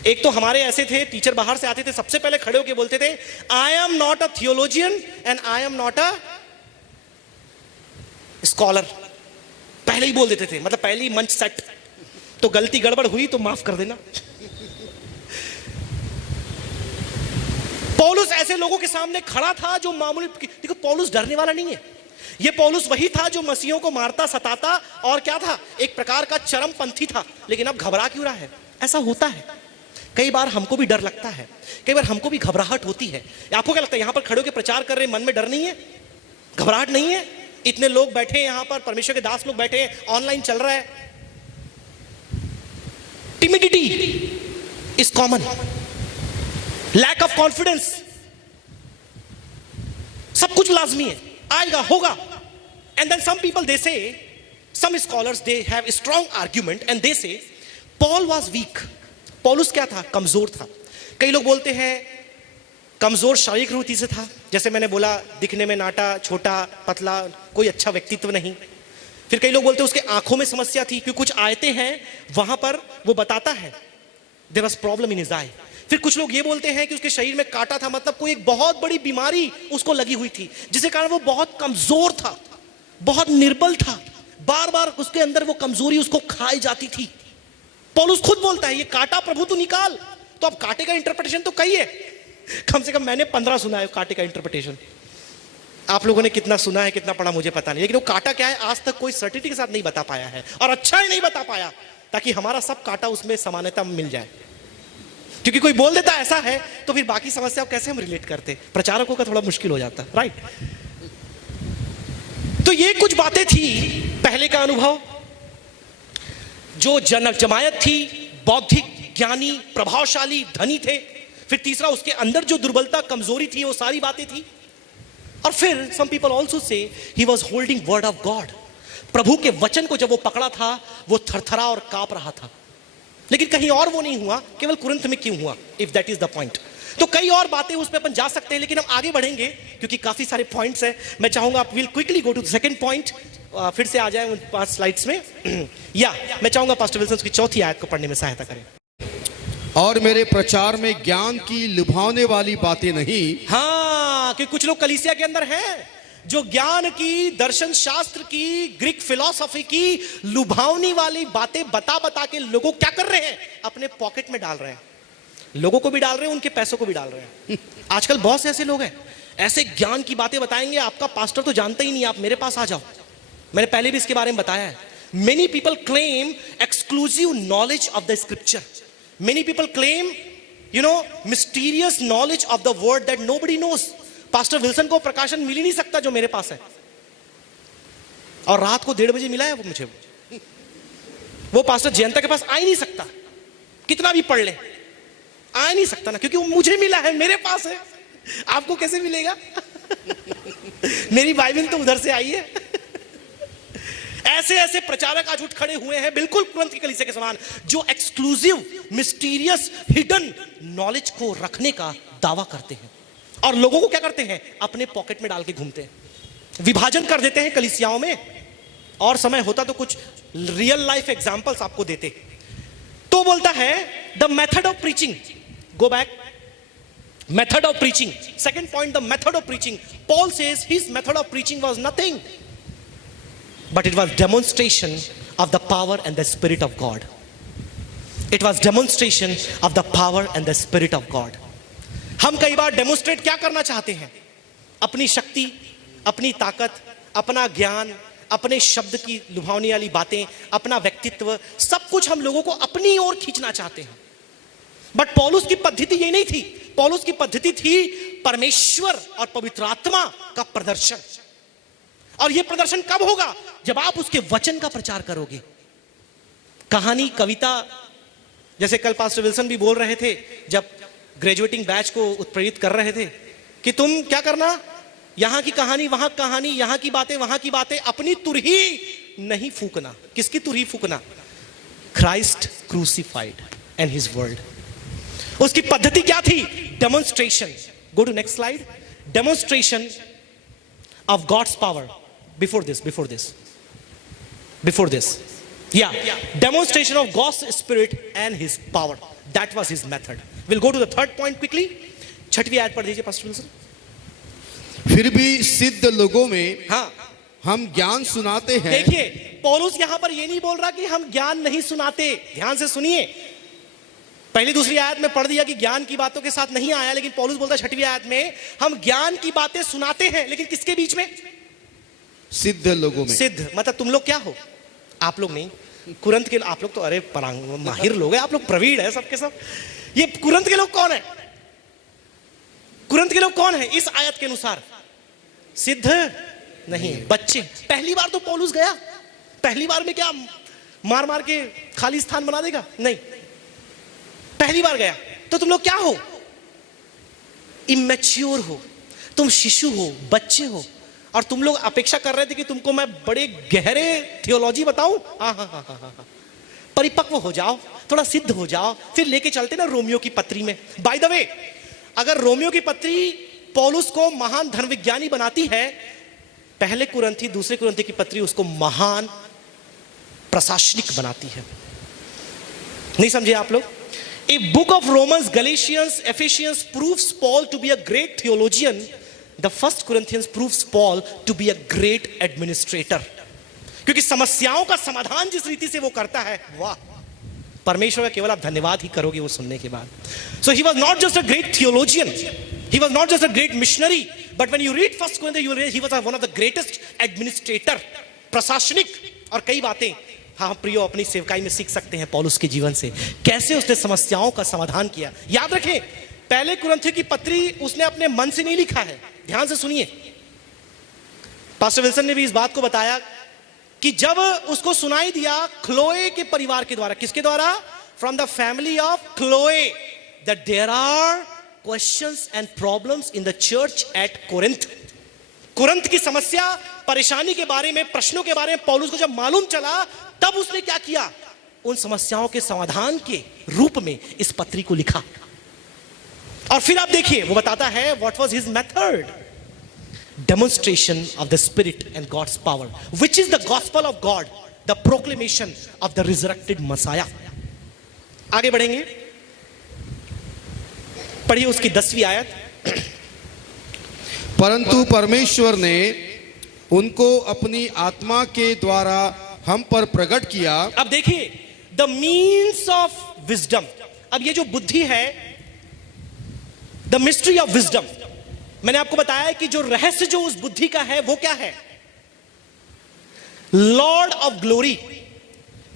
एक तो हमारे ऐसे थे टीचर, बाहर से आते थे, सबसे पहले खड़े होकर बोलते थे, आई am not a theologian and I am not a scholar. पहले ही बोल देते थे, मतलब पहले ही मंच सेट। तो गलती गड़बड़ हुई तो माफ कर देना। पौलुस ऐसे लोगों के सामने खड़ा था जो मामूली, देखो पौलुस डरने वाला नहीं है। ये पौलुस वही था जो मसीहों को मारता सताता और क्या था, एक प्रकार का चरमपंथी था। लेकिन अब घबरा क्यों रहा है? ऐसा होता है, कई बार हमको भी डर लगता है, कई बार हमको भी घबराहट होती है। आपको क्या लगता है, यहां पर खड़े होकर प्रचार कर रहे हैं, मन में डर नहीं है, घबराहट नहीं है? इतने लोग बैठे हैं यहां पर, परमेश्वर के दास लोग बैठे हैं, ऑनलाइन चल रहा है। Timidity is common, lack of confidence, सब कुछ लाजमी है, आएगा, होगा। And then some people they say, some scholars they have strong argument and they say Paul was week. पौलुस क्या था? कमजोर था। कई लोग बोलते हैं कमजोर शारीरिक रूप से था, जैसे मैंने बोला, दिखने में नाटा, छोटा, पतला, कोई अच्छा व्यक्तित्व नहीं। फिर कई लोग बोलते हैं उसके आंखों में समस्या थी, क्योंकि कुछ आयतें हैं वहां पर वो बताता है there was problem in his eye. फिर कुछ लोग ये बोलते हैं कि उसके शरीर में काटा था, मतलब कोई एक बहुत बड़ी बीमारी उसको लगी हुई थी, जिसके कारण वो बहुत कमजोर था, बहुत निर्बल था, बार बार उसके अंदर वो कमजोरी उसको खाई जाती थी। पौलुस खुद बोलता है, ये काटा प्रभु तू निकाल। तो अब कांटे का इंटरप्रिटेशन तो कई है, कम से कम मैंने 15 सुना है कांटे का इंटरप्रिटेशन। आप लोगों ने कितना सुना है, कितना पढ़ा मुझे पता नहीं, लेकिन वो कांटा क्या है आज तक कोई सर्टिनिटी के साथ नहीं बता पाया है, और अच्छा ही नहीं बता पाया, ताकि हमारा सब कांटा उसमें समानता मिल जाए। क्योंकि कोई बोल देता ऐसा है तो फिर बाकी समस्या कैसे हम रिलेट करते, प्रचारकों का थोड़ा मुश्किल हो जाता, राइट। तो ये कुछ बातें थी पहले का अनुभव, जो जनक जमायत थी, बौद्धिक, ज्ञानी, प्रभावशाली, धनी थे। फिर तीसरा, उसके अंदर जो दुर्बलता, कमजोरी थी, वो सारी बातें थी। और फिर सम people also say he was holding word of God. प्रभु के वचन को जब वो पकड़ा था, वो थरथरा और कांप रहा था। लेकिन कहीं और वो नहीं हुआ, केवल कुरिन्थ में क्यों हुआ, if that is the point. तो कई और बातें उस पर अपन जा सकते हैं, लेकिन हम आगे बढ़ेंगे क्योंकि काफी सारे पॉइंट्स हैं। मैं चाहूंगा आप will quickly go to the second point, फिर से आ जाए उन 5 स्लाइड्स में। या मैं चाहूंगा पास्टर विल्सन की चौथी आयत को पढ़ने में सहायता करें। और मेरे प्रचार में ज्ञान की लुभावने वाली बातें नहीं। हाँ, कि कुछ लोग कलीसिया के अंदर हैं जो ज्ञान की, दर्शन शास्त्र की, ग्रीक फिलॉसफी की लुभावनी वाली बातें बता बता के लोगों क्या कर रहे हैं, अपने पॉकेट में डाल रहे हैं। लोगों को भी डाल रहे हैं, उनके पैसों को भी डाल रहे हैं। आजकल बहुत से ऐसे लोग हैं, ऐसे ज्ञान की बातें बताएंगे, आपका पास्टर तो जानता ही नहीं, आप मेरे पास आ जाओ। मैंने पहले भी इसके बारे में बताया है। Many people claim exclusive knowledge of the scripture. Many people claim mysterious knowledge of the word that nobody knows. Pastor Wilson को प्रकाशन मिल ही नहीं सकता जो मेरे पास है, और रात को 1:30 बजे मिला है वो मुझे। वो पास्टर जयंता के पास आ ही नहीं सकता, कितना भी पढ़ ले आ नहीं सकता ना, क्योंकि वो मुझे मिला है, मेरे पास है। आपको कैसे मिलेगा? मेरी बाइबल तो उधर से आई है। ऐसे ऐसे प्रचारक आज उठ खड़े हुए हैं, बिल्कुल कुरिन्थ की कलीसिया के समान, जो एक्सक्लूसिव, मिस्टीरियस, हिडन नॉलेज को रखने का दावा करते हैं, और लोगों को क्या करते हैं, अपने पॉकेट में डाल के घूमते हैं। विभाजन कर देते हैं कलीसियाओं में, और समय होता तो कुछ रियल लाइफ एग्जांपल्स आपको देते। तो बोलता है the method of preaching, go back, method of preaching, second point, the method of preaching. Paul says his method of preaching was nothing, but it was demonstration of the power and the spirit of God. It was demonstration of the power and the spirit of God. हम कई बार demonstrate क्या करना चाहते हैं, अपनी शक्ति, अपनी ताकत, अपना ज्ञान, अपने शब्द की लुभावने वाली बातें, अपना व्यक्तित्व, सब कुछ हम लोगों को अपनी ओर खींचना चाहते हैं। बट पौलुस की पद्धति ये नहीं थी। पौलुस की पद्धति थी परमेश्वर और पवित्र आत्मा का प्रदर्शन। और यह प्रदर्शन कब होगा? जब आप उसके वचन का प्रचार करोगे। कहानी, कविता, जैसे कल पास्टर विल्सन भी बोल रहे थे जब ग्रेजुएटिंग बैच को उत्प्रेरित कर रहे थे कि तुम क्या करना, यहां की कहानी वहां कहानी, यहां की बातें वहां की बातें, अपनी तुरही नहीं फूकना। किसकी तुरही फूकना? Christ crucified and his world. उसकी पद्धति क्या थी? Demonstration. Go to next slide. Demonstration of God's power. Before this yeah, demonstration of God's spirit and his power. That was his method. We'll go to the third point quickly. छठवीं आयत पढ़ दीजिए pastor Wilson. फिर भी सिद्ध लोगों में हाँ, हम ज्ञान सुनाते हैं। देखिए पौलुस यहां पर ये नहीं बोल रहा कि हम ज्ञान नहीं सुनाते। ध्यान से सुनिए, पहली दूसरी आयत में पढ़ दिया कि ज्ञान की बातों के साथ नहीं आया, लेकिन पौलुस बोलता है छठवीं आयत में हम ज्ञान की बातें सुनाते हैं, लेकिन किसके बीच में? सिद्ध लोगों में। सिद्ध मतलब तुम लोग क्या हो? आप लोग नहीं, कुरंत के आप लोग तो अरे माहिर लोग हैं, आप लोग प्रवीण है सबके सब। ये कुरंत के लोग कौन है? कुरंत के लोग कौन है इस आयत के अनुसार? सिद्ध नहीं, बच्चे। पहली बार तो पौलुस गया, पहली बार में क्या मार मार के खाली स्थान बना देगा? नहीं, पहली बार गया। तो तुम लोग क्या हो? इमैच्योर हो, तुम शिशु हो, बच्चे हो। और तुम लोग अपेक्षा कर रहे थे कि तुमको मैं बड़े गहरे थियोलॉजी बताऊं। परिपक्व हो जाओ, थोड़ा सिद्ध हो जाओ, फिर लेके चलते ना रोमियो की पत्री में। बाय द वे, अगर रोमियो की पत्री पौलुस को महान धर्मविज्ञानी बनाती है, पहले कुरिन्थी दूसरे कुरिन्थी की पत्री उसको महान प्रशासनिक बनाती है। नहीं समझे आप लोग? A book of Romans, Galatians, Ephesians proves Paul to be a great theologian. The first Corinthians proves Paul to be a great administrator. क्योंकि समस्याओं का समाधान जिस रीति से वो करता है, वाह, परमेश्वर का केवल आप धन्यवाद ही करोगे वो सुनने के बाद। So he was not just a great theologian, he was not just a great missionary, but when you read First Corinthians, you will realize he was one of the greatest administrator, प्रशासनिक। और कई बातें हाँ प्रियो अपनी सेवकाई में सीख सकते हैं पौलुस के जीवन से, कैसे उसने समस्याओं का समाधान किया। याद रखें, पहले कुरिन्थियों की पत्री उसने अपने मन से नहीं लिखा है। ध्यान से सुनिए, पास्टर विल्सन ने भी इस बात को बताया कि जब उसको सुनाई दिया क्लोए के परिवार के द्वारा, किसके द्वारा? From the family of Chloe, that there are questions and problems in the church at Corinth. कुरिन्थ की समस्या, परेशानी के बारे में, प्रश्नों के बारे में पौलुस को जब मालूम चला, तब उसने क्या किया? उन समस्याओं के समाधान के रूप में इस पत्री को लिखा। और फिर आप देखिए वो बताता है what was his method. Demonstration of the spirit and God's power, which is the gospel of God, the proclamation of the resurrected Messiah. आगे बढ़ेंगे, पढ़िए उसकी 10वीं आयत। परंतु परमेश्वर ने उनको अपनी आत्मा के द्वारा हम पर प्रकट किया। अब देखिए द मीन्स ऑफ विजडम। अब ये जो बुद्धि है, द मिस्ट्री ऑफ विजडम, मैंने आपको बताया कि जो रहस्य जो उस बुद्धि का है वो क्या है? Lord of glory.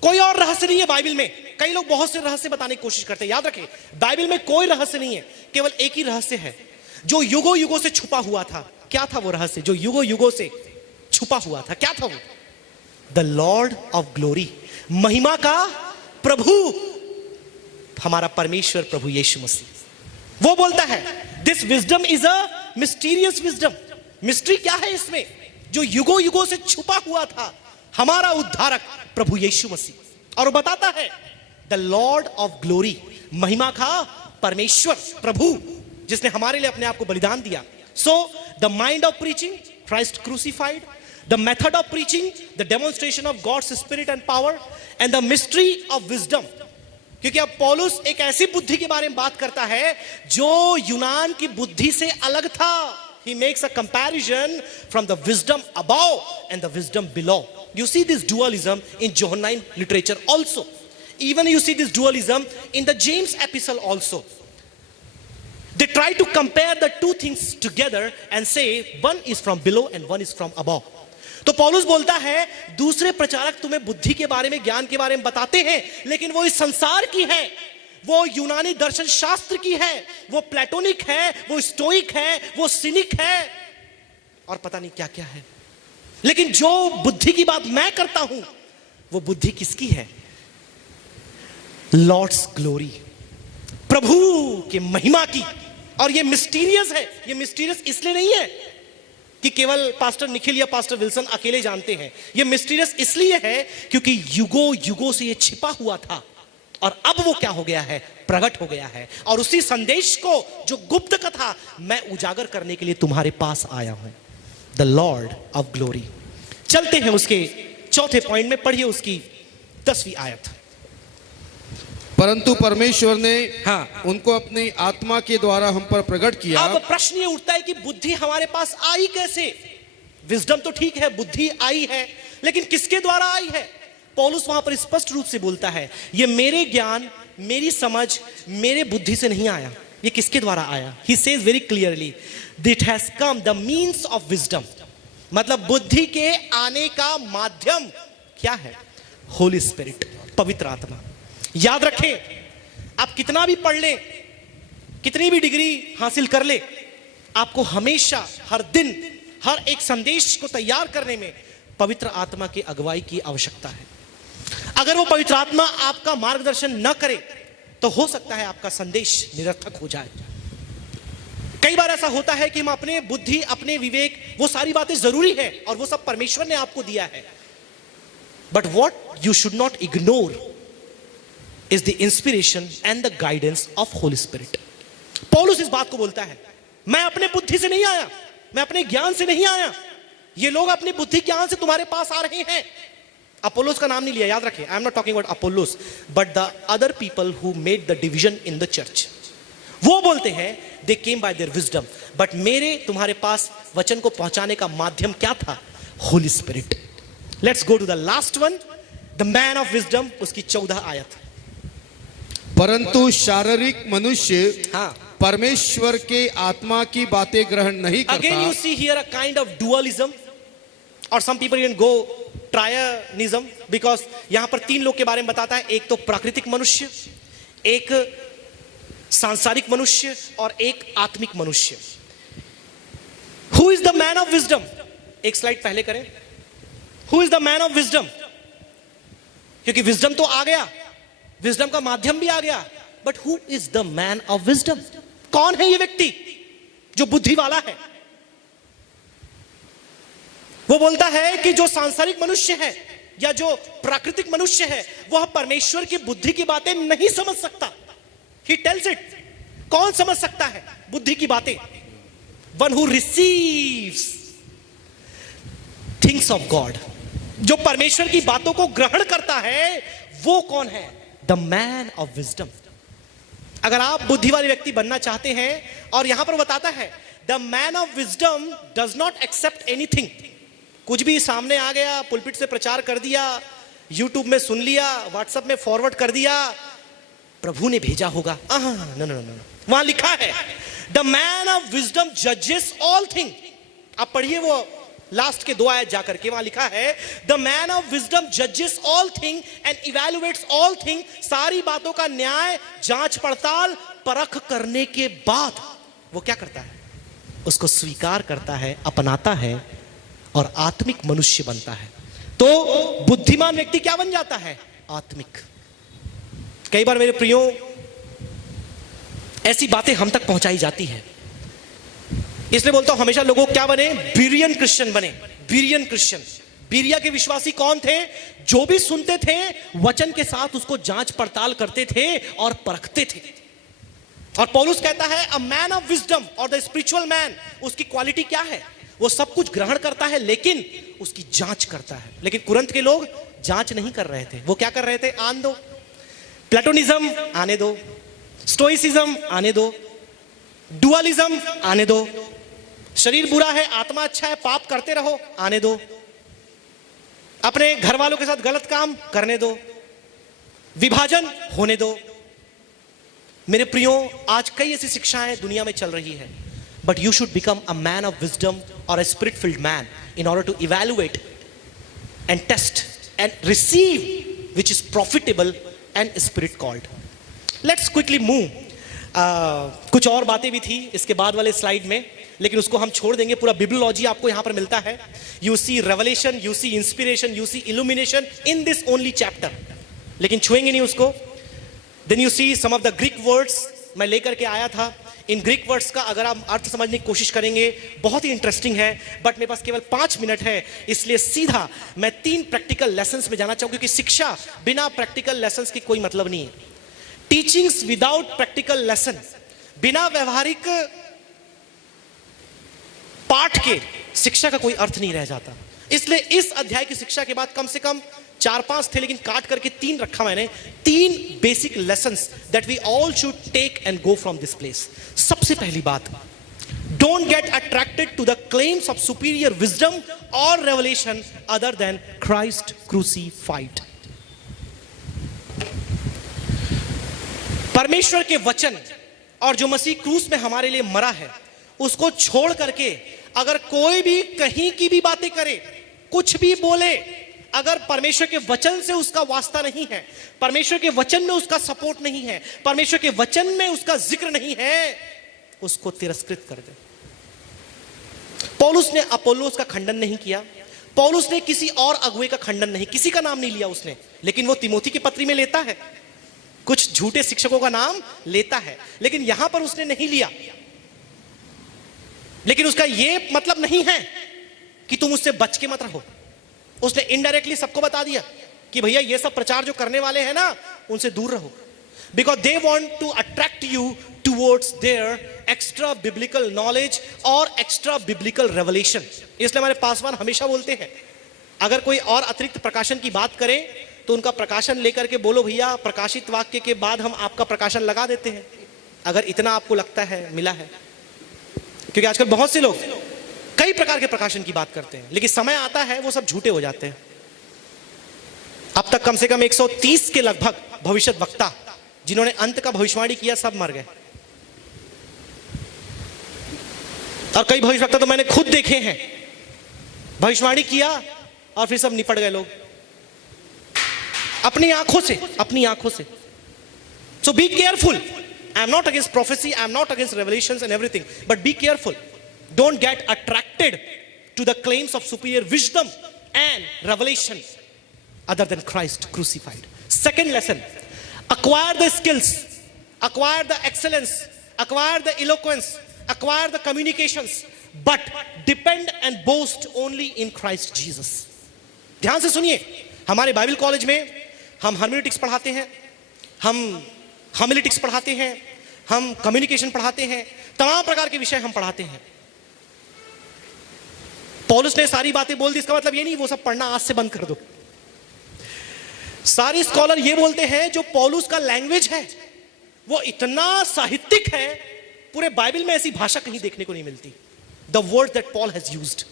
कोई और रहस्य नहीं है बाइबल में। कई लोग बहुत से रहस्य बताने की कोशिश करते हैं, याद रखें बाइबल में कोई रहस्य नहीं है, केवल एक ही रहस्य है जो युगों युगों से छुपा हुआ था। क्या था वो रहस्य जो युगों युगों से छुपा हुआ था? क्या था वो? द लॉर्ड ऑफ ग्लोरी, महिमा का प्रभु, हमारा परमेश्वर प्रभु यीशु मसीह। वो बोलता है this wisdom is a mysterious wisdom. Mystery क्या है इसमें? जो युगों युगों से छुपा हुआ था, हमारा उद्धारक प्रभु यीशु मसीह। और वो बताता है द लॉर्ड ऑफ ग्लोरी, महिमा का परमेश्वर प्रभु, जिसने हमारे लिए अपने आप को बलिदान दिया। So the mind of preaching, Christ crucified, the method of preaching, the demonstration of God's spirit and power, and the mystery of wisdom. क्योंकि अब पौलुस एक ऐसी बुद्धि के बारे में बात करता है जो यूनान की बुद्धि से अलग था। He makes a comparison from the wisdom above and the wisdom below. You see this dualism in Johannine literature also. Even you see this dualism in the James epistle also. They try to compare the two things together and say one is from below and one is from above. तो पौलुस बोलता है दूसरे प्रचारक तुम्हें बुद्धि के बारे में, ज्ञान के बारे में बताते हैं, लेकिन वो इस संसार की है, वो यूनानी दर्शन शास्त्र की है, वो प्लेटोनिक है, वो स्टोइक है, वो सिनिक है और पता नहीं क्या क्या है। लेकिन जो बुद्धि की बात मैं करता हूं वो बुद्धि किसकी है? लॉर्ड्स ग्लोरी, प्रभु की महिमा की। और ये मिस्टीरियस है। ये मिस्टीरियस इसलिए नहीं है कि केवल पास्टर निखिल या पास्टर विल्सन अकेले जानते हैं। ये मिस्टीरियस इसलिए है क्योंकि युगों युगों से ये छिपा हुआ था और अब वो क्या हो गया है, प्रकट हो गया है। और उसी संदेश को जो गुप्त कथा मैं उजागर करने के लिए तुम्हारे पास आया हूं, द लॉर्ड ऑफ ग्लोरी। चलते हैं उसके चौथे पॉइंट में, पढ़िए उसकी 10वीं आयत। परंतु परमेश्वर ने हाँ। उनको अपनी आत्मा के द्वारा हम पर प्रकट किया। अब प्रश्न ये उठता है कि बुद्धि हमारे पास आई कैसे? विजडम तो ठीक है, बुद्धि आई है, लेकिन किसके द्वारा आई है? पौलुस वहां पर स्पष्ट रूप से बोलता है, ये मेरे ज्ञान, मेरी समझ, मेरे बुद्धि से नहीं आया। ये किसके द्वारा आया? He says very clearly, it has come the means of wisdom. मतलब बुद्धि के आने का माध्यम क्या है? होली स्पिरिट, पवित्र आत्मा। याद रखें, आप कितना भी पढ़ लें, कितनी भी डिग्री हासिल कर ले, आपको हमेशा, हर दिन, हर एक संदेश को तैयार करने में पवित्र आत्मा की अगुवाई की आवश्यकता है। अगर वो पवित्र आत्मा आपका मार्गदर्शन न करे तो हो सकता है आपका संदेश निरर्थक हो जाए। कई बार ऐसा होता है कि हम अपने बुद्धि, अपने विवेक, वो सारी बातें जरूरी है और वो सब परमेश्वर ने आपको दिया है, but what you should not ignore is the inspiration and the guidance of Holy Spirit. पौलुस इस बात को बोलता है, मैं अपने बुद्धि से नहीं आया, मैं अपने ज्ञान से नहीं आया। ये लोग अपनी बुद्धि ज्ञान से तुम्हारे पास आ रहे हैं। अपोलोस का नाम नहीं लिया, याद रखें, I am not talking about Apollos but the other people who made the division in the church. वो बोलते हैं they came by their wisdom, but मेरे तुम्हारे पास वचन को पहुंचाने का माध्यम क्या था? Holy Spirit. Let's go to the last one, the man of wisdom, उसकी 14 आयत। परंतु शारीरिक मनुष्य हाँ। परमेश्वर के आत्मा की बातें ग्रहण नहीं करता। Again you see here a kind of dualism, or some people even go trianism, because यहां पर 3 लोग के बारे में बताता है। एक तो प्राकृतिक मनुष्य, एक सांसारिक मनुष्य और एक आत्मिक मनुष्य। Who is the man of wisdom? एक स्लाइड पहले करें। Who is the man of wisdom? क्योंकि विजडम तो आ गया, विजडम का माध्यम भी आ गया, but who is the man of wisdom? कौन है ये व्यक्ति जो बुद्धि वाला है? वो बोलता है कि जो सांसारिक मनुष्य है या जो प्राकृतिक मनुष्य है वह परमेश्वर की बुद्धि की बातें नहीं समझ सकता। He tells it. कौन समझ सकता है बुद्धि की बातें? One who receives things of God, जो परमेश्वर की बातों को ग्रहण करता है, वो कौन है? The man of wisdom. अगर आप बुद्धि वाले व्यक्ति बनना चाहते हैं, और यहां पर बताता है the man of wisdom does not accept anything. कुछ भी सामने आ गया, पुलपिट से प्रचार कर दिया, यूट्यूब में सुन लिया, व्हाट्सएप में फॉरवर्ड कर दिया, प्रभु ने भेजा होगा, नो नो नो। वहां लिखा है द मैन ऑफ विजडम जजेस ऑल थिंग। आप पढ़िए वो लास्ट के 2 आयत जाकर के, वहां लिखा है द मैन ऑफ विजडम जजेस all thing and evaluates all thing. सारी बातों का न्याय, जांच पड़ताल, परख करने के बाद वो क्या करता है? उसको स्वीकार करता है, अपनाता है और आत्मिक मनुष्य बनता है। तो बुद्धिमान व्यक्ति क्या बन जाता है? आत्मिक। कई बार मेरे प्रियो ऐसी बातें हम तक पहुंचाई जाती है, इसलिए बोलता हूं हमेशा लोगों क्या बने? बीरियन क्रिश्चियन बने। बीरियन क्रिश्चियन, बीरिया के विश्वासी कौन थे? जो भी सुनते थे वचन के साथ उसको जांच पड़ताल करते थे और परखते थे। और पौलुस कहता है अ मैन ऑफ विजडम और द स्पिरिचुअल मैन, उसकी क्वालिटी क्या है? वो सब कुछ ग्रहण करता है लेकिन उसकी जांच करता है। लेकिन कुरंथ के लोग जांच नहीं कर रहे थे। वो क्या कर रहे थे? आन दो, प्लेटोनिज्म आने दो, स्टोइसिज्म आने दो, डुअलिज्म आने दो, शरीर बुरा है आत्मा अच्छा है, पाप करते रहो, आने दो, अपने घर वालों के साथ गलत काम करने दो, विभाजन होने दो। मेरे प्रियो, आज कई ऐसी शिक्षाएं दुनिया में चल रही है, but you should become a man of wisdom और a spirit filled man in order to evaluate and test and receive which is profitable and spirit called. Let's quickly move. कुछ और बातें भी थी इसके बाद वाले स्लाइड में, लेकिन उसको हम छोड़ देंगे। पूरा बिब्लियोलॉजी आपको यहां पर मिलता है। You see revelation, you see inspiration, you see illumination in this only chapter, लेकिन छुएंगे नहीं उसको। Then you see some of the Greek words मैं लेकर के आया था। इन ग्रीक वर्ड्स का अगर आप अर्थ समझने की कोशिश करेंगे बहुत ही इंटरेस्टिंग है, बट मेरे पास केवल 5 मिनट है, इसलिए सीधा मैं 3 प्रैक्टिकल लेसन्स में जाना चाहूंगा, क्योंकि शिक्षा बिना प्रैक्टिकल लेसन्स की कोई मतलब नहीं है। टीचिंग्स विदाउट प्रैक्टिकल लेसन, बिना व्यवहारिक पाठ के शिक्षा का कोई अर्थ नहीं रह जाता। इसलिए इस अध्याय की शिक्षा के बाद कम से कम 4-5 थे, लेकिन काट करके 3 रखा मैंने। 3 basic lessons that we all should take and go from this place. सबसे पहली बात, don't get attracted to the claims of superior wisdom और revelation other than Christ crucified. परमेश्वर के वचन और जो मसीह क्रूस में हमारे लिए मरा है, उसको छोड़ करके अगर कोई भी कहीं की भी बातें करे, कुछ भी बोले, अगर परमेश्वर के वचन से उसका वास्ता नहीं है, परमेश्वर के वचन में उसका सपोर्ट नहीं है, परमेश्वर के वचन में उसका जिक्र नहीं है, उसको तिरस्कृत कर दे। पौलुस ने अपोलोस का खंडन नहीं किया, पौलुस ने किसी और अगुवे का खंडन नहीं, किसी का नाम नहीं लिया उसने, लेकिन वो तिमोथी की पत्री में लेता है, कुछ झूठे शिक्षकों का नाम लेता है, लेकिन यहां पर उसने नहीं लिया। लेकिन उसका यह मतलब नहीं है कि तुम उससे बच के मत रहो। उसने इनडायरेक्टली सबको बता दिया कि भैया ये सब प्रचार जो करने वाले हैं ना, उनसे दूर रहो, because they want to attract you towards their extra biblical knowledge और एक्स्ट्रा बिब्लिकल रेवलेशन। इसलिए हमारे पासवान हमेशा बोलते हैं, अगर कोई और अतिरिक्त प्रकाशन की बात करें तो उनका प्रकाशन लेकर के बोलो, भैया प्रकाशित वाक्य के बाद हम आपका प्रकाशन लगा देते हैं, अगर इतना आपको लगता है मिला है। क्योंकि आजकल बहुत से लोग कई प्रकार के प्रकाशन की बात करते हैं, लेकिन समय आता है वो सब झूठे हो जाते हैं। अब तक कम से कम 130 के लगभग भविष्य वक्ता जिन्होंने अंत का भविष्यवाणी किया, सब मर गए। और कई भविष्यवक्ता तो मैंने खुद देखे हैं, भविष्यवाणी किया और फिर सब निपट गए लोग अपनी आंखों से, अपनी आंखों से। So be careful. I am not against prophecy, I am not against revelations and everything, but be careful. Don't get attracted to the claims of superior wisdom and revelation other than Christ crucified. Second lesson, acquire the skills, acquire the excellence, acquire the eloquence, acquire the communications, but depend and boast only in Christ Jesus. ध्यान से सुनिए, हमारे Bible college में हम hermeneutics पढ़ाते हैं, हम होमिलेटिक्स पढ़ाते हैं, हम कम्युनिकेशन पढ़ाते हैं, तमाम प्रकार के विषय हम पढ़ाते हैं। पौलुस ने सारी बातें बोल दी, इसका मतलब ये नहीं वो सब पढ़ना आज से बंद कर दो। सारे स्कॉलर ये बोलते हैं जो पौलुस का लैंग्वेज है वो इतना साहित्यिक है, पूरे बाइबल में ऐसी भाषा कहीं देखने को नहीं मिलती। The word that Paul has used.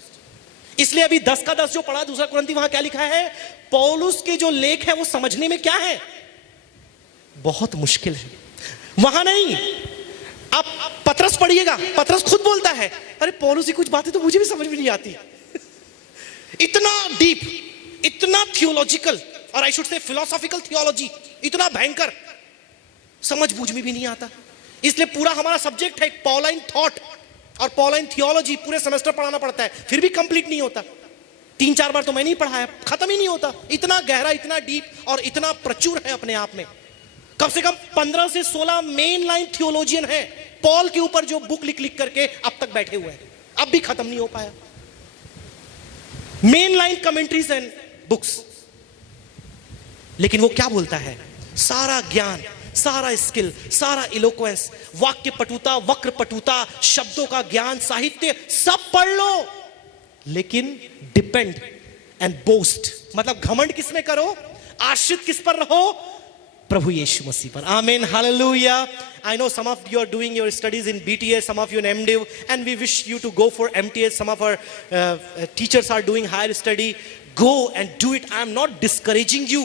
इसलिए अभी 10 का 10 जो पढ़ा दूसरा कुरिन्थी, वहां क्या लिखा है, पौलुस के जो लेख है वो समझने में क्या है, बहुत मुश्किल है। वहां नहीं, आप पतरस पढ़िएगा, पतरस खुद बोलता है, अरे पौलुस की कुछ बातें तो मुझे भी समझ में नहीं आती। इतना डीप, इतना थियोलॉजिकल, और I should say philosophical theology, इतना भयंकर, समझ बूझ में भी नहीं आता। इसलिए पूरा हमारा सब्जेक्ट है पॉलाइन थॉट और पॉलाइन थियोलॉजी, पूरे सेमेस्टर पढ़ाना पड़ता है, फिर भी कंप्लीट नहीं होता। 3-4 बार तो मैंने ही पढ़ाया, खत्म ही नहीं होता। इतना गहरा, इतना डीप और इतना प्रचुर है अपने आप में। कम से कम 15 से 16 मेन लाइन थियोलॉजियन है पॉल के ऊपर जो बुक लिख लिख करके अब तक बैठे हुए हैं, अब भी खत्म नहीं हो पाया। Main line commentaries and books. लेकिन वो क्या बोलता है, सारा ज्ञान, सारा स्किल, सारा इलोक्वेंस, वाक्य पटुता, वक्र पटुता, शब्दों का ज्ञान, साहित्य सब पढ़ लो, लेकिन डिपेंड एंड बोस्ट, मतलब घमंड किस में करो, आश्रित किस पर रहो, प्रभु यीशु मसीह पर। आमेन, hallelujah. I know some of you are doing your studies in BTS, some of you in MDiv, and we wish you to go for MTS. Some of our teachers are doing higher study. Go and do it. I am not discouraging you.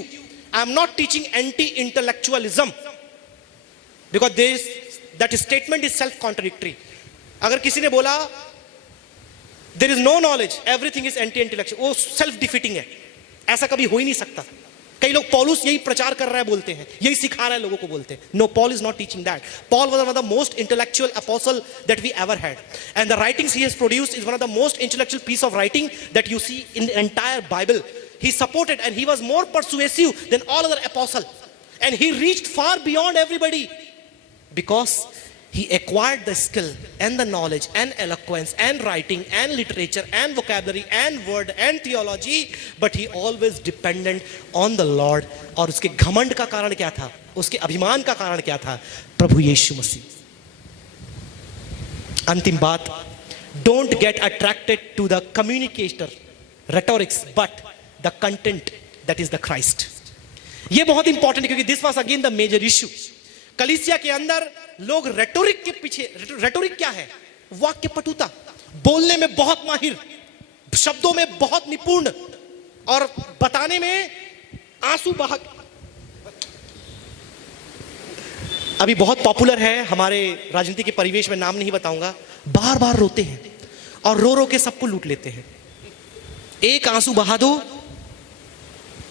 I am not teaching anti-intellectualism, because that statement is self-contradictory. अगर किसी ने बोला there is no knowledge, everything is anti-intellectual, वो self-defeating है, ऐसा कभी हो ही नहीं सकता। कई लोग पौलुस यही प्रचार कर रहा है बोलते हैं, यही सिखा रहा है लोगों को बोलते हैं। No, Paul is not teaching that. Paul was one of the most intellectual apostle that we ever had, and the writings he has produced is one of the most intellectual piece of writing that you see in the entire Bible. He supported and he was more persuasive than all other apostles. and he reached far beyond everybody because he acquired the skill and the knowledge and eloquence and writing and literature and vocabulary and word and theology, but he always dependent on the Lord. और उसके घमंड का कारण क्या था, उसके अभिमान का कारण क्या था? प्रभु यीशु मसीह। अंतिम बात, don't get attracted to the communicator rhetorics but the content that is the Christ। ये बहुत इंपॉर्टेंट है क्योंकि this was again the major issue. कलीसिया के अंदर लोग रेटोरिक के पीछे, रेटोरिक क्या है? वाक्य पटुता, बोलने में बहुत माहिर, शब्दों में बहुत निपुण और बताने में आंसू बहा। अभी बहुत पॉपुलर है हमारे राजनीति के परिवेश में, नाम नहीं बताऊंगा, बार बार रोते हैं और रो रो के सबको लूट लेते हैं। एक आंसू बहा दो,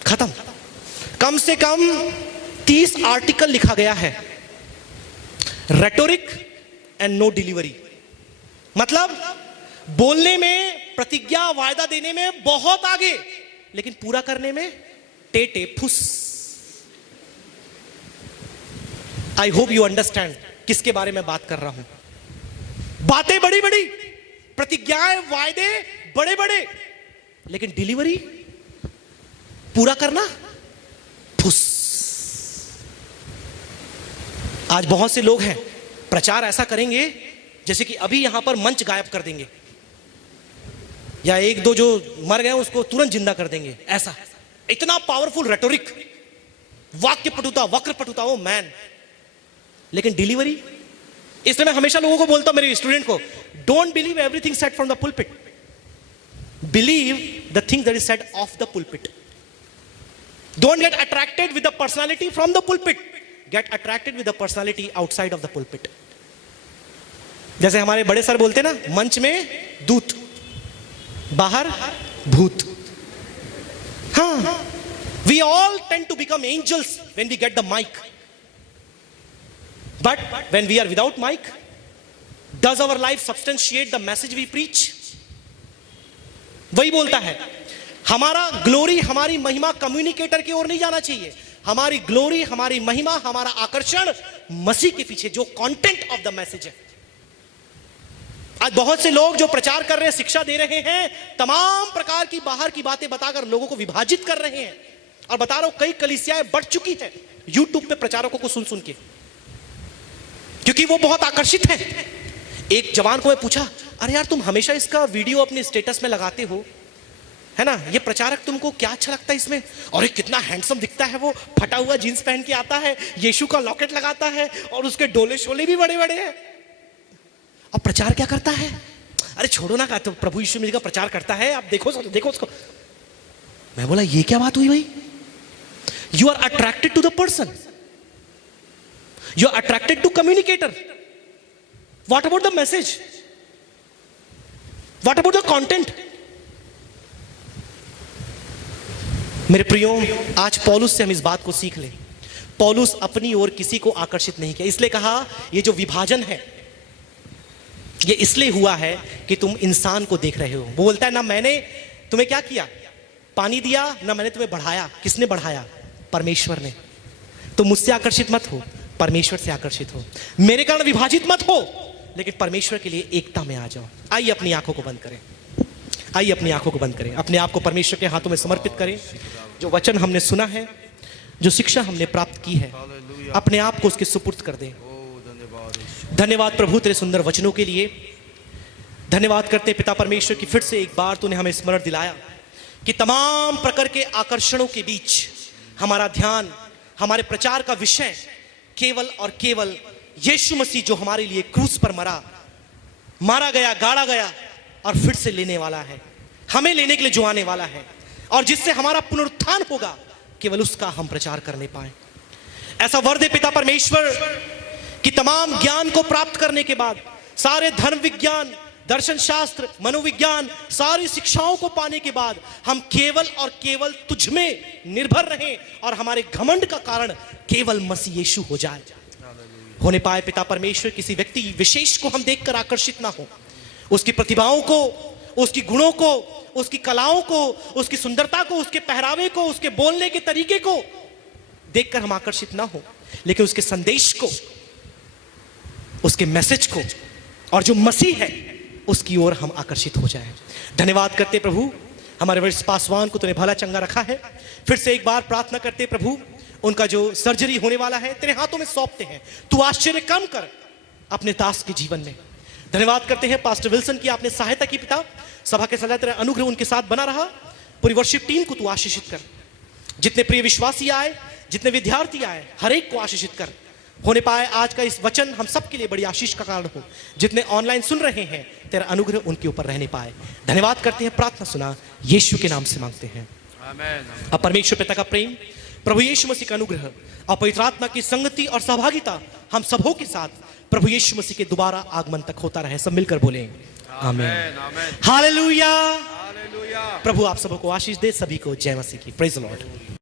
खत्म। कम से कम 30 आर्टिकल लिखा गया है, रेटोरिक एंड नो डिलीवरी। मतलब बोलने में, प्रतिज्ञा वायदा देने में बहुत आगे, लेकिन पूरा करने में टेटे फुस। आई होप यू अंडरस्टैंड किसके बारे में बात कर रहा हूं। बातें बड़ी बड़ी, प्रतिज्ञाएं, वायदे बड़े बड़े, लेकिन डिलीवरी, पूरा करना फुस। आज बहुत से लोग हैं, प्रचार ऐसा करेंगे जैसे कि अभी यहां पर मंच गायब कर देंगे, या एक दो जो मर गए उसको तुरंत जिंदा कर देंगे। ऐसा इतना पावरफुल रेटोरिक, वाक्य पटुता, वक्र पटुता, ओ मैन। लेकिन डिलीवरी, इसलिए मैं हमेशा लोगों को बोलता हूं, मेरे स्टूडेंट को, don't believe everything said from the pulpit, believe the thing that is said of the pulpit. Don't get attracted with the personality from the pulpit, get attracted with the personality outside of the pulpit. जैसे हमारे बड़े sir बोलते ना, मंच में दूत, बाहर भूत। हाँ, we all tend to become angels when we get the mic, but when we are without mic, does our life substantiate the message we preach? वही बोलता है, हमारा ग्लोरी, हमारी महिमा कम्युनिकेटर की ओर नहीं जाना चाहिए। हमारी ग्लोरी, हमारी महिमा, हमारा आकर्षण मसीह के पीछे, जो कंटेंट ऑफ द मैसेज है। आज बहुत से लोग जो प्रचार कर रहे हैं, शिक्षा दे रहे हैं, तमाम प्रकार की बाहर की बातें बताकर लोगों को विभाजित कर रहे हैं। और बता रहा हूं, कई कलीसियाएं बढ़ चुकी हैं यूट्यूब पे प्रचारकों को सुन सुन के, क्योंकि वो बहुत आकर्षित हैं। एक जवान को मैं पूछा, अरे यार तुम हमेशा इसका वीडियो अपने स्टेटस में लगाते हो, है ना, ये प्रचारक तुमको क्या अच्छा लगता है इसमें? और कितना हैंडसम दिखता है वो, फटा हुआ जींस पहन के आता है, यीशु का लॉकेट लगाता है और उसके डोले शोले भी बड़े बड़े हैं। और प्रचार क्या करता है? अरे छोड़ो ना, तो प्रभु यीशु मसीह का प्रचार करता है, आप देखो देखो उसको। मैं बोला, ये क्या बात हुई भाई? You are attracted to the person, you are attracted to communicator. What about the message? What about the content? मेरे प्रियो, आज पौलुस से हम इस बात को सीख लें। पौलुस अपनी ओर किसी को आकर्षित नहीं किया, इसलिए कहा ये जो विभाजन है ये इसलिए हुआ है कि तुम इंसान को देख रहे हो। वो बोलता है, ना मैंने तुम्हें क्या किया, पानी दिया, ना मैंने तुम्हें बढ़ाया। किसने बढ़ाया? परमेश्वर ने। तो मुझसे आकर्षित मत हो, परमेश्वर से आकर्षित हो। मेरे कारण विभाजित मत हो, लेकिन परमेश्वर के लिए एकता में आ जाओ। आइए अपनी आंखों को बंद करें, आइए अपनी आंखों को बंद करें, अपने आप को परमेश्वर के हाथों में समर्पित करें। जो वचन हमने सुना है, जो शिक्षा हमने प्राप्त की है, अपने आप को उसके सुपुर्द कर दें। धन्यवाद प्रभु तेरे सुंदर वचनों के लिए। धन्यवाद करते पिता परमेश्वर की फिर से एक बार तूने हमें स्मरण दिलाया कि तमाम प्रकार के आकर्षणों के बीच हमारा ध्यान, हमारे प्रचार का विषय केवल और केवल यीशु मसीह, जो हमारे लिए क्रूस पर मारा गया, गाड़ा गया और फिर से लेने वाला है, हमें लेने के लिए जो आने वाला है, और जिससे हमारा पुनरुत्थान होगा, केवल उसका हम प्रचार करने पाए। ऐसा वर दे पिता परमेश्वर कि तमाम ज्ञान को प्राप्त करने के बाद, सारे धर्म विज्ञान, दर्शन शास्त्र, मनोविज्ञान, सारी शिक्षाओं को पाने के बाद हम केवल और केवल तुझ में निर्भर रहें और हमारे घमंड का कारण केवल मसीह यीशु हो जाए, होने पाए। पिता परमेश्वर, किसी व्यक्ति विशेष को हम देखकर आकर्षित ना हो, उसकी प्रतिभाओं को, उसकी गुणों को, उसकी कलाओं को, उसकी सुंदरता को, उसके पहरावे को, उसके बोलने के तरीके को देखकर हम आकर्षित ना हो, लेकिन उसके संदेश को, उसके मैसेज को, और जो मसीह है उसकी ओर हम आकर्षित हो जाएं। धन्यवाद करते प्रभु, हमारे वरिष्ठ पासवान को तूने भला चंगा रखा है। फिर से एक बार प्रार्थना करते प्रभु, उनका जो सर्जरी होने वाला है तेरे हाथों में सौंपते हैं। तू आश्चर्य काम कर अपने दास के जीवन में। धन्यवाद करते हैं पास्टर विल्सन की आपने सहायता की पिता, सभा के सदा तेरा अनुग्रह उनके साथ बना रहा। पूरी वर्शिप टीम को तू आशीषित कर, जितने प्रिय विश्वासी आए, जितने विद्यार्थी आए, हर एक को आशीषित कर। होने पाए आज का इस वचन हम सब के लिए बड़ी आशीष का कारण हो। जितने ऑनलाइन सुन रहे हैं तेरा अनुग्रह उनके ऊपर रहने पाए। धन्यवाद करते हैं, प्रार्थना सुना यीशु के नाम से मांगते हैं, आमीन। अब परमेश्वर पिता का प्रेम, प्रभु यीशु मसीह का अनुग्रह और पवित्र आत्मा की संगति और सहभागिता हम सबों के साथ प्रभु यीशु मसीह के दोबारा आगमन तक होता रहे। सब मिलकर बोलें आमीन, हालेलुया। प्रभु आप सबों को आशीष दे, सभी को जय मसीह की। Praise the Lord.